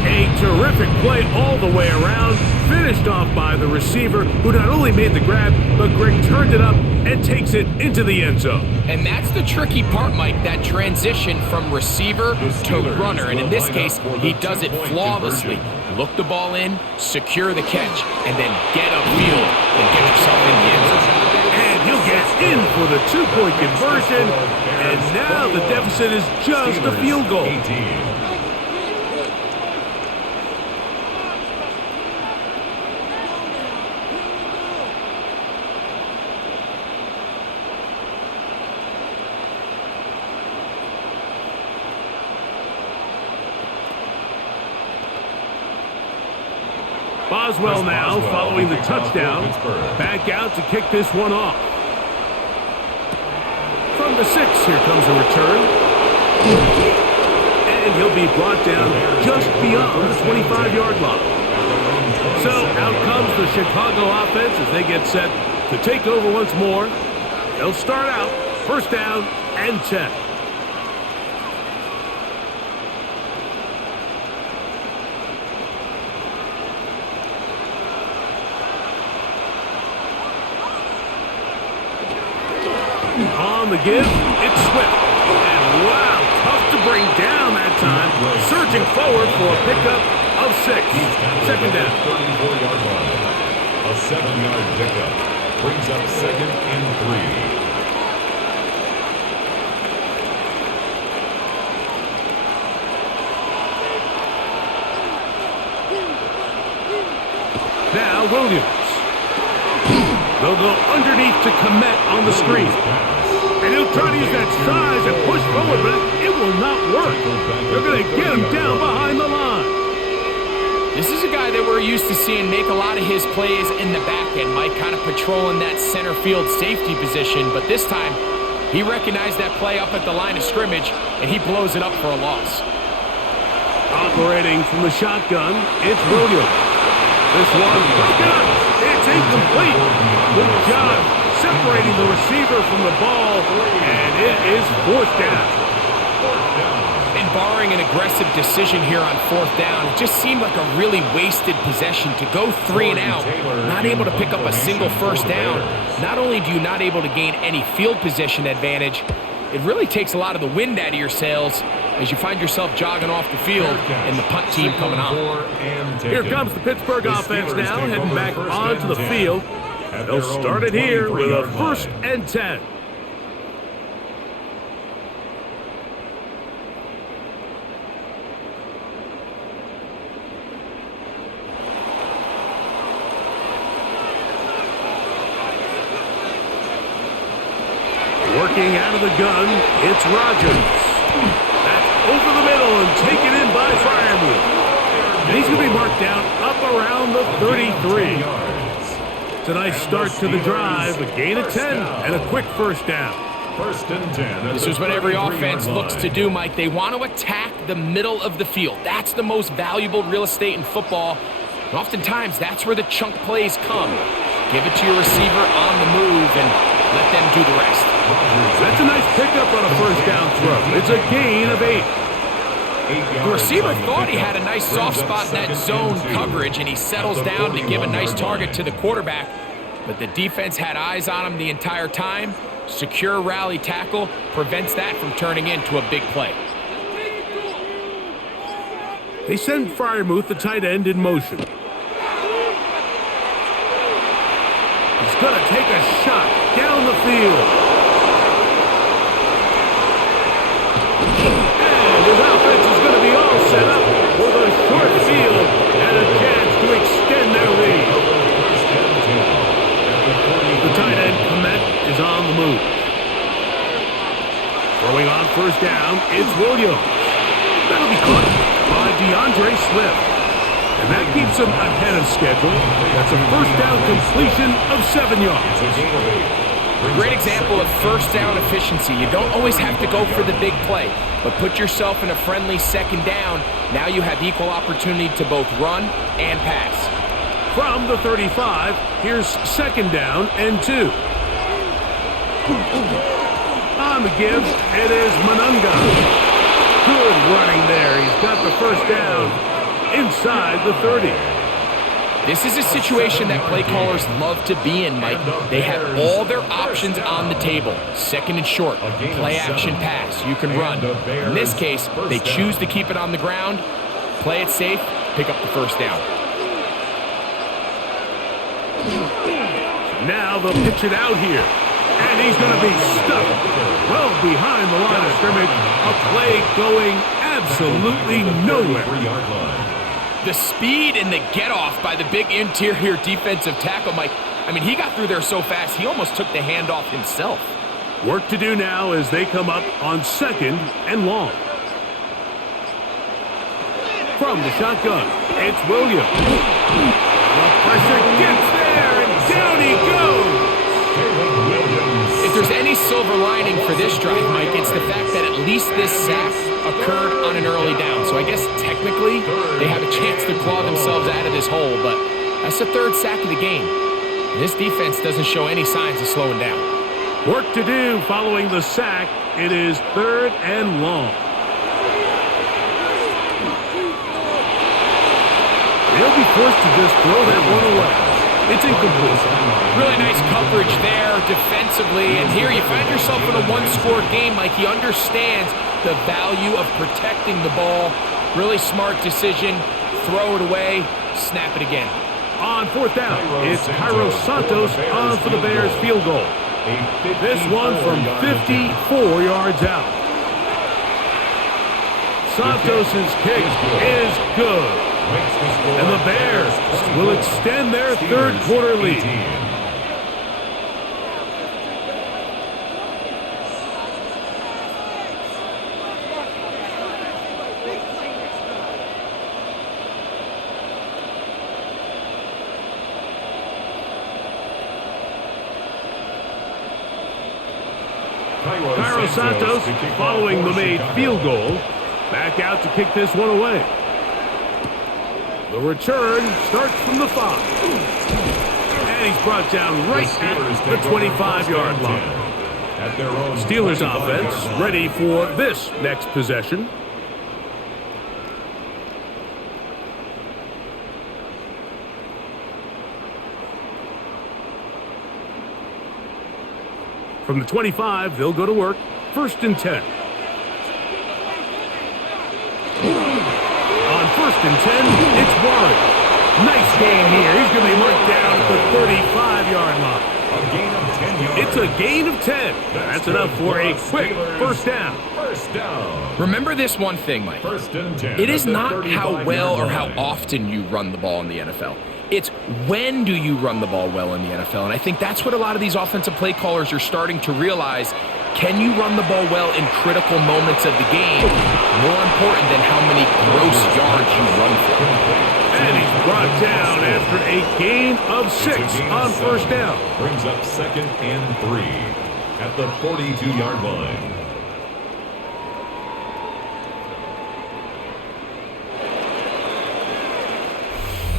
A terrific play all the way around. Finished off by the receiver, who not only made the grab, but Greg turned it up and takes it into the end zone. And that's the tricky part, Mike, that transition from receiver to runner. And in this case, he does it flawlessly. Look the ball in, secure the catch, and then get upfield and get yourself in the end zone. And he'll get in for the 2-point conversion. And now the deficit is just a field goal. 18. Boswell now following the touchdown. Back out to kick this one off. From the 6, here comes a return. And he'll be brought down just beyond the 25-yard line. So out comes the Chicago offense as they get set to take over once more. They'll start out 1st down and 10. On the give, it's Swift. And wow, tough to bring down that time. Surging forward for a pickup of 6. 2nd down. 34-yard line. A 7-yard pickup brings up 2nd and 3. Now Williams. They'll go underneath to Komet on the screen. And he'll try to use that size and push forward, but it will not work. They're going to get him down behind the line. This is a guy that we're used to seeing make a lot of his plays in the back end, Mike, kind of patrolling that center field safety position. But this time, he recognized that play up at the line of scrimmage, and he blows it up for a loss. Operating from the shotgun, it's Williams. This one broken up. It's incomplete. Good job separating the receiver from the ball, and it is 4th down. And barring an aggressive decision here on 4th down, it just seemed like a really wasted possession to go 3 and out, not able to pick up a single 1st down. Not only do you not able to gain any field position advantage, it really takes a lot of the wind out of your sails as you find yourself jogging off the field and the punt team coming on. Here comes the Pittsburgh offense now, heading back onto the field. They'll start it here with a 1st and 10. Working out of the gun, it's Rodgers. That's over the middle and taken in by Freiermuth. And he's going to be marked down up around the 33. It's a nice start to the drive, a gain of 10, and a quick 1st down. 1st and 10. This is what every offense looks to do, Mike. They want to attack the middle of the field. That's the most valuable real estate in football. And oftentimes, that's where the chunk plays come. Give it to your receiver on the move and let them do the rest. That's a nice pickup on a 1st down throw. It's a gain of 8. The receiver thought he had a nice soft spot in that zone coverage, and he settles down to give a nice target to the quarterback. But the defense had eyes on him the entire time. Secure rally tackle prevents that from turning into a big play. They send Freiermuth, the tight end, in motion. He's going to take a shot down the field. And his offense is going to be all set up with a short field and a chance to extend their lead. The tight end, Komet, is on the move. Throwing on first down, it's Williams. That'll be caught by DeAndre Swift. And that keeps him ahead of schedule. That's a first down completion of 7 yards. Great example of first down efficiency. You don't always have to go for the big play, but put yourself in a friendly second down. Now you have equal opportunity to both run and pass. From the 35, here's second down and 2. On the give, it is Manunga. Good running there. He's got the first down inside the 30. This is a situation that play callers love to be in, Mike. They have all their options on the table. Second and short, play action pass. You can run. In this case, they choose to keep it on the ground, play it safe, pick up the first down. Now they'll pitch it out here. And he's going to be stuck well behind the line of scrimmage. A play going absolutely nowhere. The speed and the get-off by the big interior defensive tackle, Mike. I mean, he got through there so fast, he almost took the handoff himself. Work to do now as they come up on second and long. From the shotgun, it's Williams. The pressure gets there, and down he goes. If there's any silver lining for this drive, Mike, it's the fact that at least this sack occurred on an early down. So I guess technically they have a chance to claw themselves out of this hole, but that's the third sack of the game. And this defense doesn't show any signs of slowing down. Work to do following the sack. It is third and long. They'll be forced to just throw that one away. It's incomplete. Really nice coverage there defensively. And here you find yourself in a one-score game. Like, he understands the value of protecting the ball. Really smart decision. Throw it away. Snap it again. On fourth down, it's Cairo Santos on for the Bears field goal. This one from 54 yards out. Santos' kick is good. And the Bears will extend their third quarter lead. Cairo Santos, following the made field goal, back out to kick this one away. The return starts from the 5. And he's brought down right at the 25-yard line. Steelers offense ready for this next possession. From the 25, they'll go to work. First and 10. First and 10, it's Warren. Nice gain here. He's going to be marked down at the 35-yard line. A gain of 10 yards. It's a gain of 10. That's enough for a quick first down. First down. Remember this one thing, Mike. First and 10. It is not how well or how often you run the ball in the NFL. It's when do you run the ball well in the NFL. And I think that's what a lot of these offensive play callers are starting to realize. Can you run the ball well in critical moments of the game? More important than how many gross yards you run for. And he's brought down after a gain of 6 on first down. Brings up second and 3 at the 42-yard line.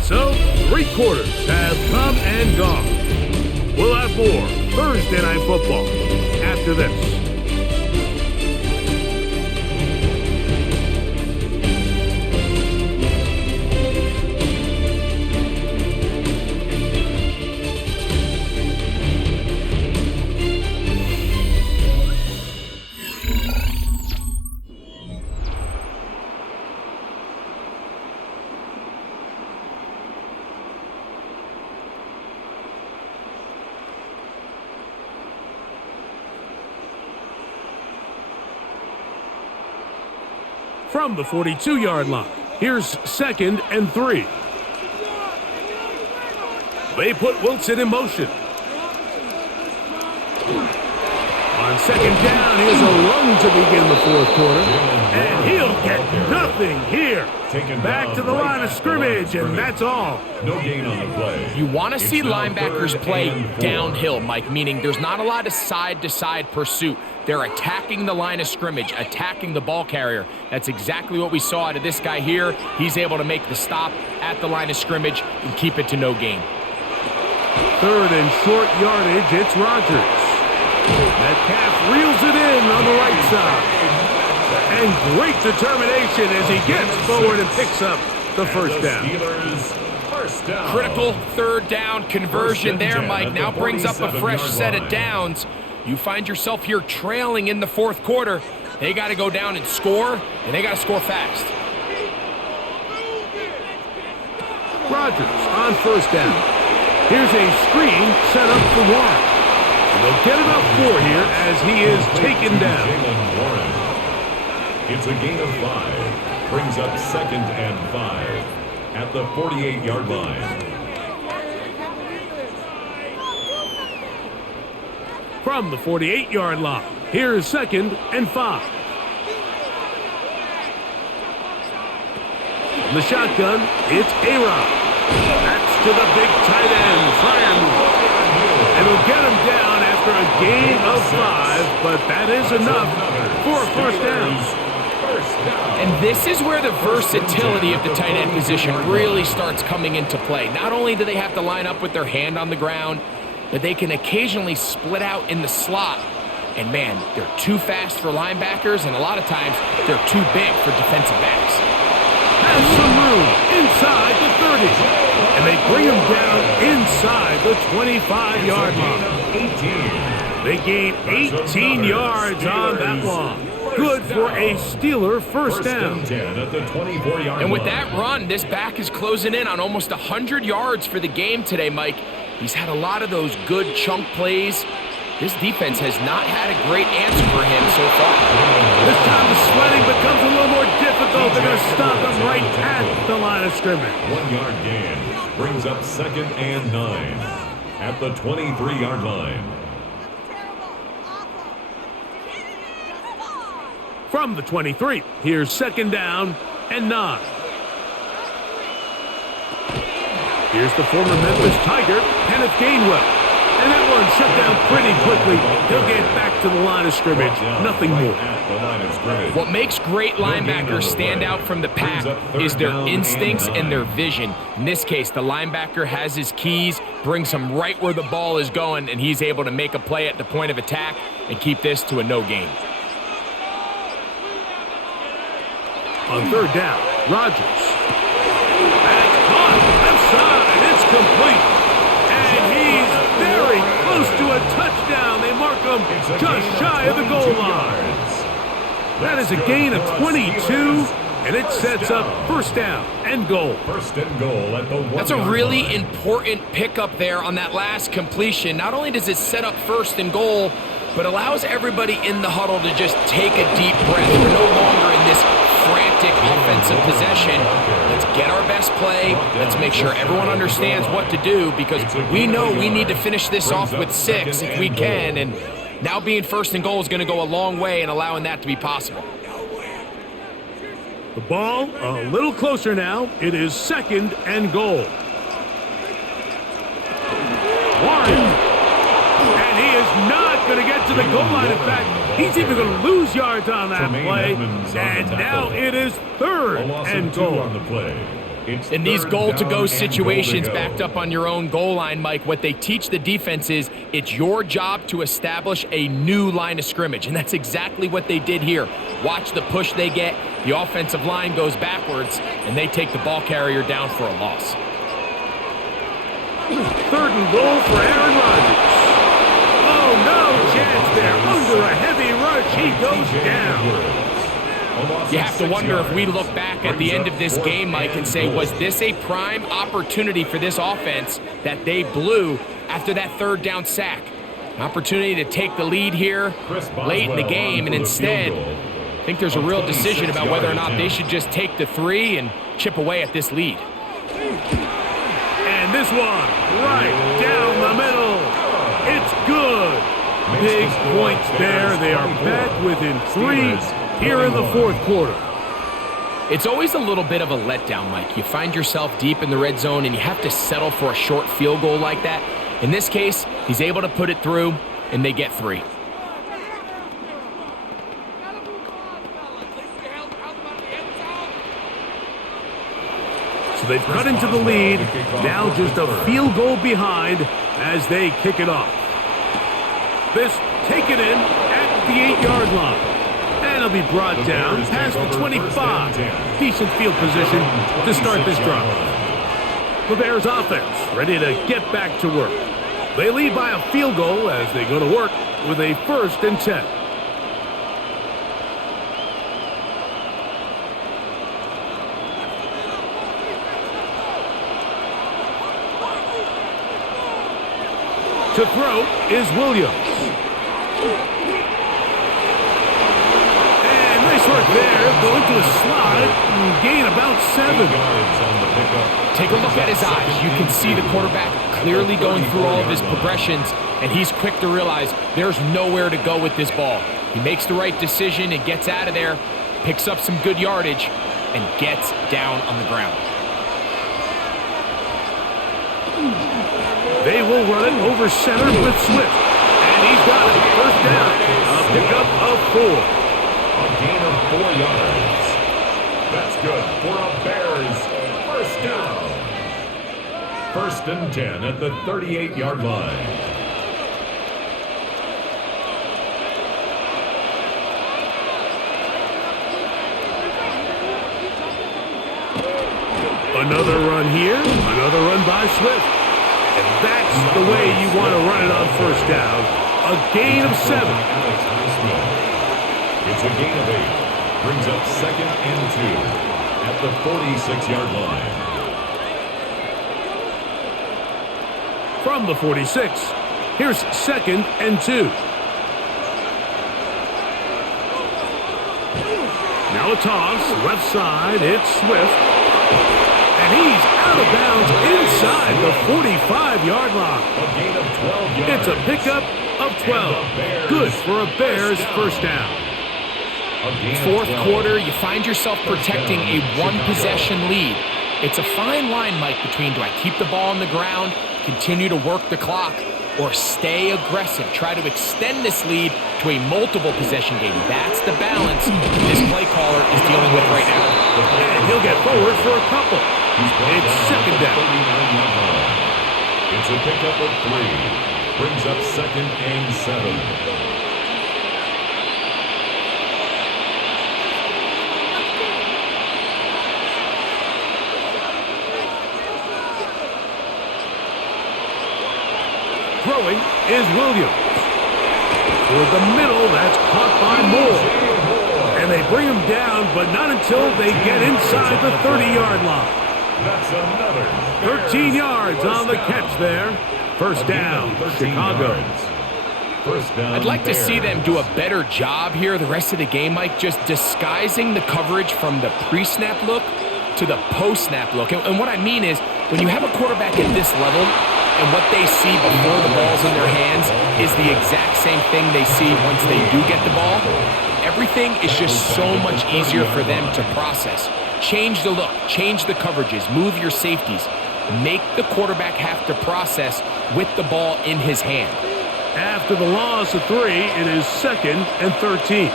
So, 3 quarters have come and gone. We'll have more Thursday Night Football after this. From the 42-yard line, here's 2nd and 3. They put Wilson in motion. On 2nd down, here's a run to begin the 4th quarter. And he'll get nothing here. Back to the line of scrimmage, and that's all. No gain on the play. You want to see linebackers play downhill, Mike, meaning there's not a lot of side-to-side pursuit. They're attacking the line of scrimmage, attacking the ball carrier. That's exactly what we saw out of this guy here. He's able to make the stop at the line of scrimmage and keep it to no gain. 3rd and short yardage, it's Rodgers. Metcalf reels it in on the right side. And great determination as he gets forward and picks up the first down. Critical 3rd down conversion there, Mike. Now brings up a fresh set of downs. You find yourself here trailing in the 4th quarter. They got to go down and score, and they got to score fast. Rodgers on 1st down. Here's a screen set up for Warren. And they'll get it up 4 here as he is taken down. It's a gain of 5. Brings up 2nd and 5 at the 48-yard line. From the 48-yard line, here's 2nd and 5. From the shotgun, it's A-Rod. That's to the big tight end, Freiermuth. And he'll get him down after a gain of 5, but that is enough for a first down. And this is where the versatility of the tight end position really starts coming into play. Not only do they have to line up with their hand on the ground, but they can occasionally split out in the slot. And man, they're too fast for linebackers, and a lot of times they're too big for defensive backs. Has some room inside the 30. And they bring him down inside the 25-yard line. They gain 18 yards on that one. Good for a Steeler first down. And with that run, this back is closing in on almost 100 yards for the game today, Mike. He's had a lot of those good chunk plays. This defense has not had a great answer for him so far. This time the sledding becomes a little more difficult. They're going to stop him right at the line of scrimmage. 1-yard gain brings up 2nd and 9 at the 23-yard line. From the 23, here's 2nd down and 9. Here's the former Memphis Tiger, Kenneth Gainwell. And that one shut down pretty quickly. He'll get back to the line of scrimmage. Nothing more. What makes great linebackers stand out from the pack is their instincts and their vision. In this case, the linebacker has his keys, brings him right where the ball is going, and he's able to make a play at the point of attack and keep this to a no gain. On 3rd down, Rodgers. That's caught. Left side. It's complete. And he's very close to a touchdown. They mark him just shy of the goal line. That is a gain of 22, and it sets up 1st down and goal. 1st and goal at the 1-yard line. That's a really important pickup there on that last completion. Not only does it set up 1st and goal, but allows everybody in the huddle to just take a deep breath. We're no longer in this frantic offensive possession. Let's get our best play. Let's make sure everyone understands what to do, because we know we need to finish this off with 6 if we can, and now being 1st and goal is going to go a long way in allowing that to be possible. The ball a little closer now. It is 2nd and goal. Warren. And he is not going to get to the goal line. In fact, he's even going to lose yards on that play. And now it is 3rd and goal. On the play. In these goal-to-go situations backed up on your own goal line, Mike, what they teach the defense is it's your job to establish a new line of scrimmage, and that's exactly what they did here. Watch the push they get. The offensive line goes backwards, and they take the ball carrier down for a loss. 3rd and goal for Aaron Rodgers. Oh, no chance there. Under a heavy rush, he goes down. You have to wonder if we look back at the end of this game, Mike, and say, was this a prime opportunity for this offense that they blew after that 3rd down sack? An opportunity to take the lead here late in the game, and instead think there's a real decision about whether or not they should just take the 3 and chip away at this lead. And this one, right down the middle. It's good. Big points there. They are back within 3 here in the fourth quarter. It's always a little bit of a letdown, Mike. You find yourself deep in the red zone and you have to settle for a short field goal like that. In this case, he's able to put it through, and they get 3. So they've cut into the lead. Now just a field goal behind as they kick it off. This taken in at the 8-yard line. And it'll be brought down past the 25. Decent field position to start this drive. The Bears offense ready to get back to work. They lead by a field goal as they go to work with a 1st and 10. To throw is Williams. And nice work there. Going to a slide and gain about 7. Take a look at his eyes. You can see the quarterback clearly going through all of his progressions, and he's quick to realize there's nowhere to go with this ball. He makes the right decision and gets out of there, picks up some good yardage, and gets down on the ground. They will run it over center with Swift. And he's got it. First down. A pickup of 4. A gain of 4 yards. That's good for a Bears first down. 1st and 10 at the 38-yard line. Another run here. Another run by Swift. And that's the way you want to run it on first down. A gain of 7. It's a gain of 8. Brings up 2nd and 2 at the 46-yard line. From the 46, here's 2nd and 2. Now a toss, left side, it's Swift. And he's out of bounds inside the 45-yard line. A gain of 12 yards. It's a pickup of 12. Good for a Bears first down. Fourth quarter, you find yourself protecting a one-possession lead. It's a fine line, Mike, between do I keep the ball on the ground, continue to work the clock, or stay aggressive, try to extend this lead to a multiple possession game. That's the balance this play caller is dealing with right now. And he'll get forward for a couple. It's 2nd down. It's a pickup of 3. Brings up 2nd and 7. Throwing is Williams. Toward the middle, that's caught by Moore. And they bring him down, but not until they get inside the 30-yard line. That's another 13 yards on the catch there. First down, Chicago. First down, I'd like to see them do a better job here the rest of the game, Mike, just disguising the coverage from the pre-snap look to the post-snap look. And what I mean is, when you have a quarterback at this level, and what they see before the ball's in their hands is the exact same thing they see once they do get the ball, everything is just so much easier for them to process. Change the look, change the coverages, move your safeties. Make the quarterback have to process with the ball in his hand. After the loss of 3, it is 2nd and 13.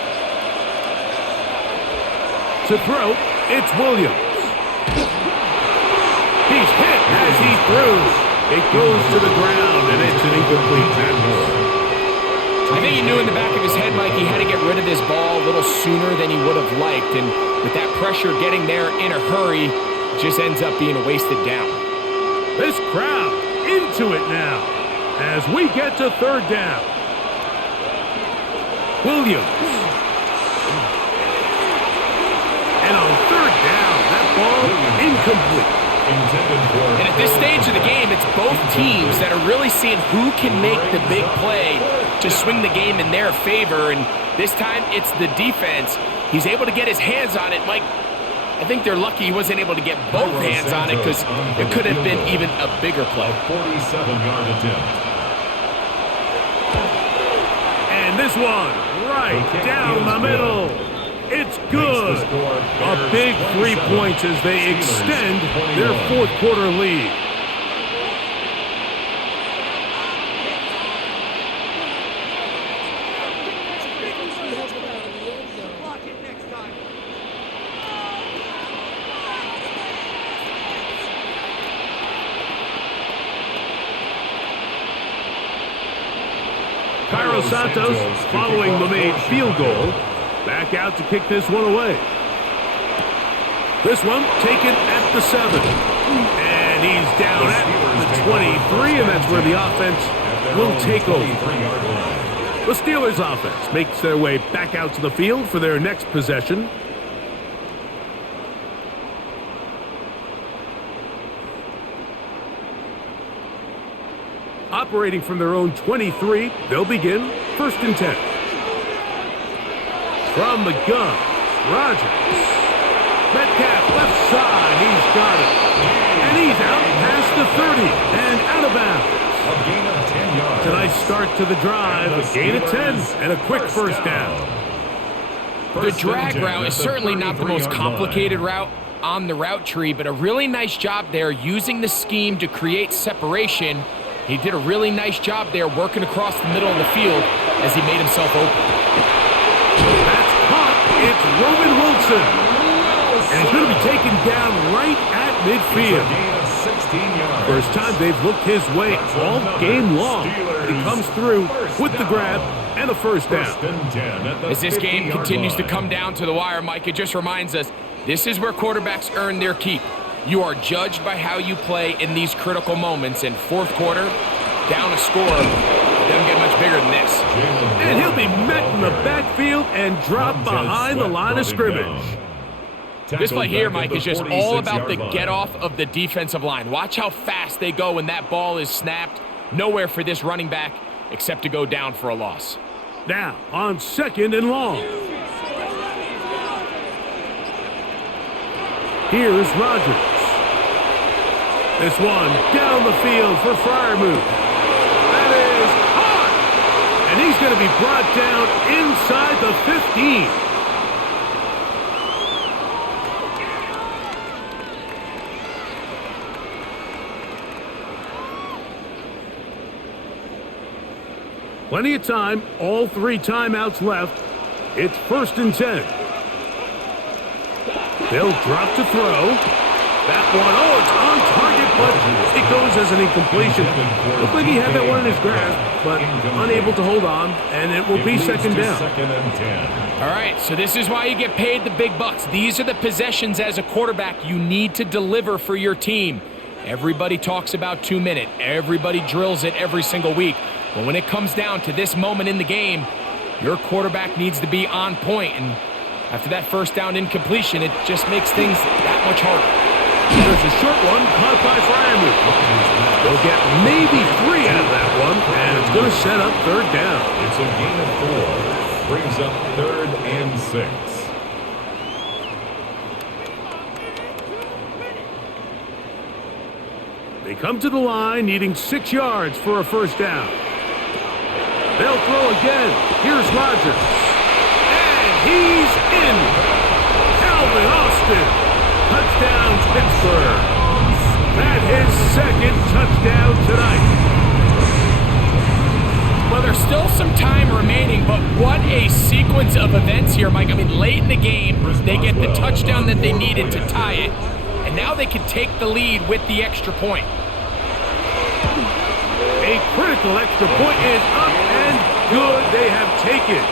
To throw, it's Williams. He's hit as he throws. It goes to the ground, and it's an incomplete pass. I think he knew in the back of his head, Mike, he had to get rid of this ball a little sooner than he would have liked. And with that pressure getting there in a hurry, it just ends up being a wasted down. This crowd into it now as we get to 3rd down. Williams. And on 3rd down, that ball incomplete. And at this stage of the game, it's both teams that are really seeing who can make the big play to swing the game in their favor, and this time it's the defense. He's able to get his hands on it. Mike, I think they're lucky he wasn't able to get both hands on it because it could have been even a bigger play. 47-yard attempt. And this one, right down the middle. It's good. A big 3 points as they extend their fourth quarter lead. Cairo Santos, following the made field goal, back out to kick this one away. This one taken at the 7. And he's down at the 23, and that's where the offense will take over. The Steelers offense makes their way back out to the field for their next possession. Operating from their own 23, they'll begin 1st and 10. From the gun, Rodgers. Metcalf left side, he's got it. And he's out past the 30 and out of bounds. A gain of 10 yards. Tonight's start to the drive, a gain of 10 and a quick first down. The drag route is certainly not the most complicated route on the route tree, but a really nice job there using the scheme to create separation. He did a really nice job there working across the middle of the field as he made himself open. That's caught. It's Roman Wilson. And he's going to be taken down right at midfield. First time they've looked his way all game long. He comes through with the grab and a first down. As this game continues to come down to the wire, Mike, it just reminds us this is where quarterbacks earn their keep. You are judged by how you play in these critical moments. In fourth quarter, down a score, it doesn't get much bigger than this. And he'll be met in the backfield and dropped behind the line of scrimmage. This play here, Mike, is just all about the get-off of the defensive line. Watch how fast they go when that ball is snapped. Nowhere for this running back except to go down for a loss. Now, on 2nd and long. Here's Rodgers. This one down the field for Freiermuth. That is hot! And he's going to be brought down inside the 15. Plenty of time, all 3 timeouts left. It's 1st and 10. They'll drop to throw. That one, oh, it's on target, but it goes as an incompletion. Looked like he had that one in his grasp, but unable to hold on, and it will be 2nd down. 2nd and 10. All right, so this is why you get paid the big bucks. These are the possessions as a quarterback you need to deliver for your team. Everybody talks about 2 minute. Everybody drills it every single week. But when it comes down to this moment in the game, your quarterback needs to be on point. And after that first down incompletion, it just makes things that much harder. There's a short one caught by Freiermuth. They'll get maybe 3 out of that one, and it's going to set up 3rd down. It's a gain of 4. Brings up 3rd and 6. They come to the line needing 6 yards for a first down. They'll throw again. Here's Rodgers. And he's in. Calvin Austin. Touchdown, Pittsburgh. That's his 2nd touchdown tonight. Well, there's still some time remaining, but what a sequence of events here, Mike. I mean, late in the game, they get the touchdown that they needed to tie it, and now they can take the lead with the extra point. A critical extra point is up and good. They have taken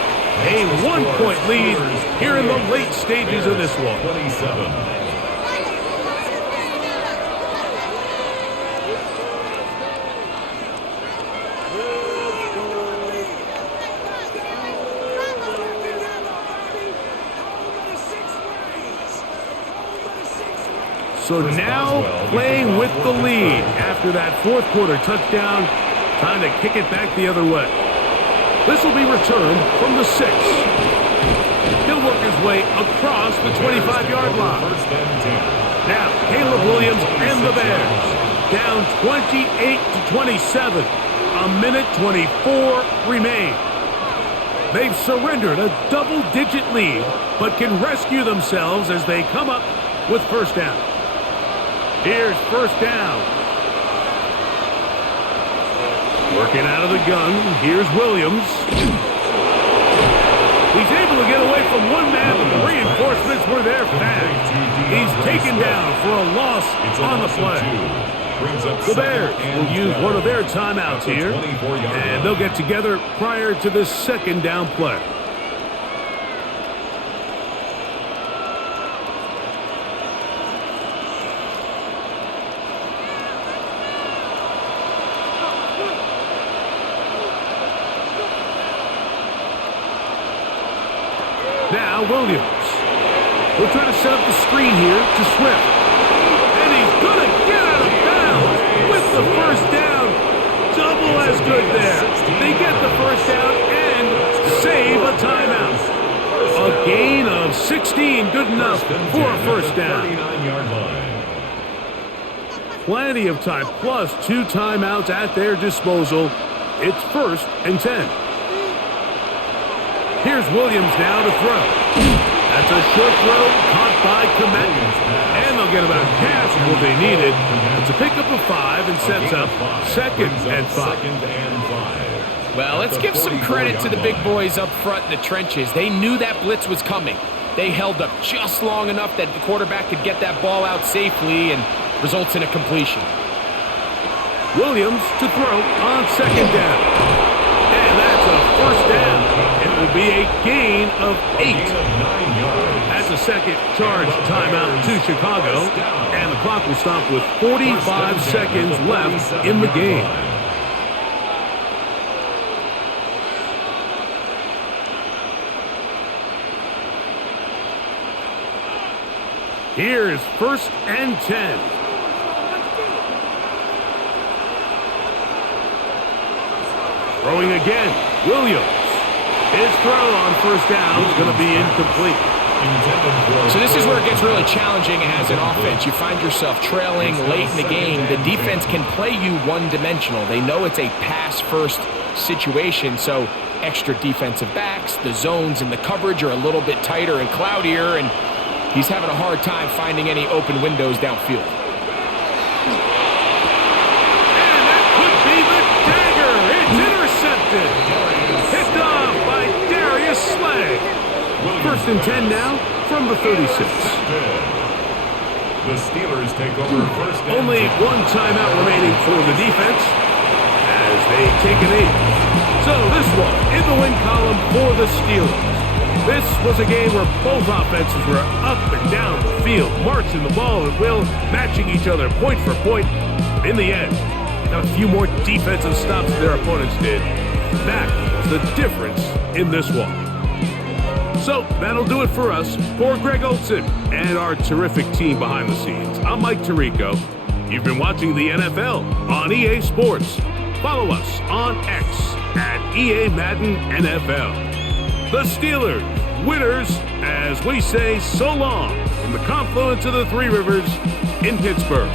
a 1-point lead here in the late stages of this one. 27. So now playing with the lead after that fourth quarter touchdown, time to kick it back the other way. This will be returned from the 6. He'll work his way across the 25-yard line. Now, Caleb Williams and the Bears down 28-27. A minute 24 remain. They've surrendered a double-digit lead, but can rescue themselves as they come up with first down. Here's first down. Working out of the gun, here's Williams. He's able to get away from one man, but the reinforcements were there fast. He's taken down for a loss on the play. The Bears will use one of their timeouts here, and they'll get together prior to the second down play. Now Williams. We'll try to set up the screen here to Swift. And he's going to get out of bounds with the first down. Double as good there. They get the first down and save a timeout. A gain of 16, good enough for a first down. Plenty of time, plus 2 timeouts at their disposal. It's 1st and 10. Here's Williams now to throw. That's a short throw caught by Komet. And they'll get about half of what they needed. It's a pickup of 5 and sets up 2nd and 5. Well, let's give some credit to the big boys up front in the trenches. They knew that blitz was coming. They held up just long enough that the quarterback could get that ball out safely and results in a completion. Williams to throw on 2nd down. And that's a first down. It will be a gain of 8. That's a second charge timeout to Chicago. And the clock will stop with 45 seconds left in the game. Here's 1st and 10. Throwing again, Williams. His throw on first down is going to be incomplete. So this is where it gets really challenging as an offense. You find yourself trailing late in the game. The defense can play you one-dimensional. They know it's a pass-first situation, so extra defensive backs, the zones and the coverage are a little bit tighter and cloudier, and he's having a hard time finding any open windows downfield. And that could be the dagger. It's intercepted. Picked off by Darius Slay. 1st and 10 now from the 36. The Steelers take over first. Only 1 timeout remaining for the defense as they take an 8. So this one in the win column for the Steelers. This was a game where both offenses were up and down the field, marching the ball at will, matching each other point for point. In the end, got a few more defensive stops than their opponents did. That was the difference in this one. So that'll do it for us. For Greg Olson and our terrific team behind the scenes, I'm Mike Tirico. You've been watching the NFL on EA Sports. Follow us on X at EA Madden NFL. The Steelers, winners, as we say so long from the confluence of the Three Rivers in Pittsburgh.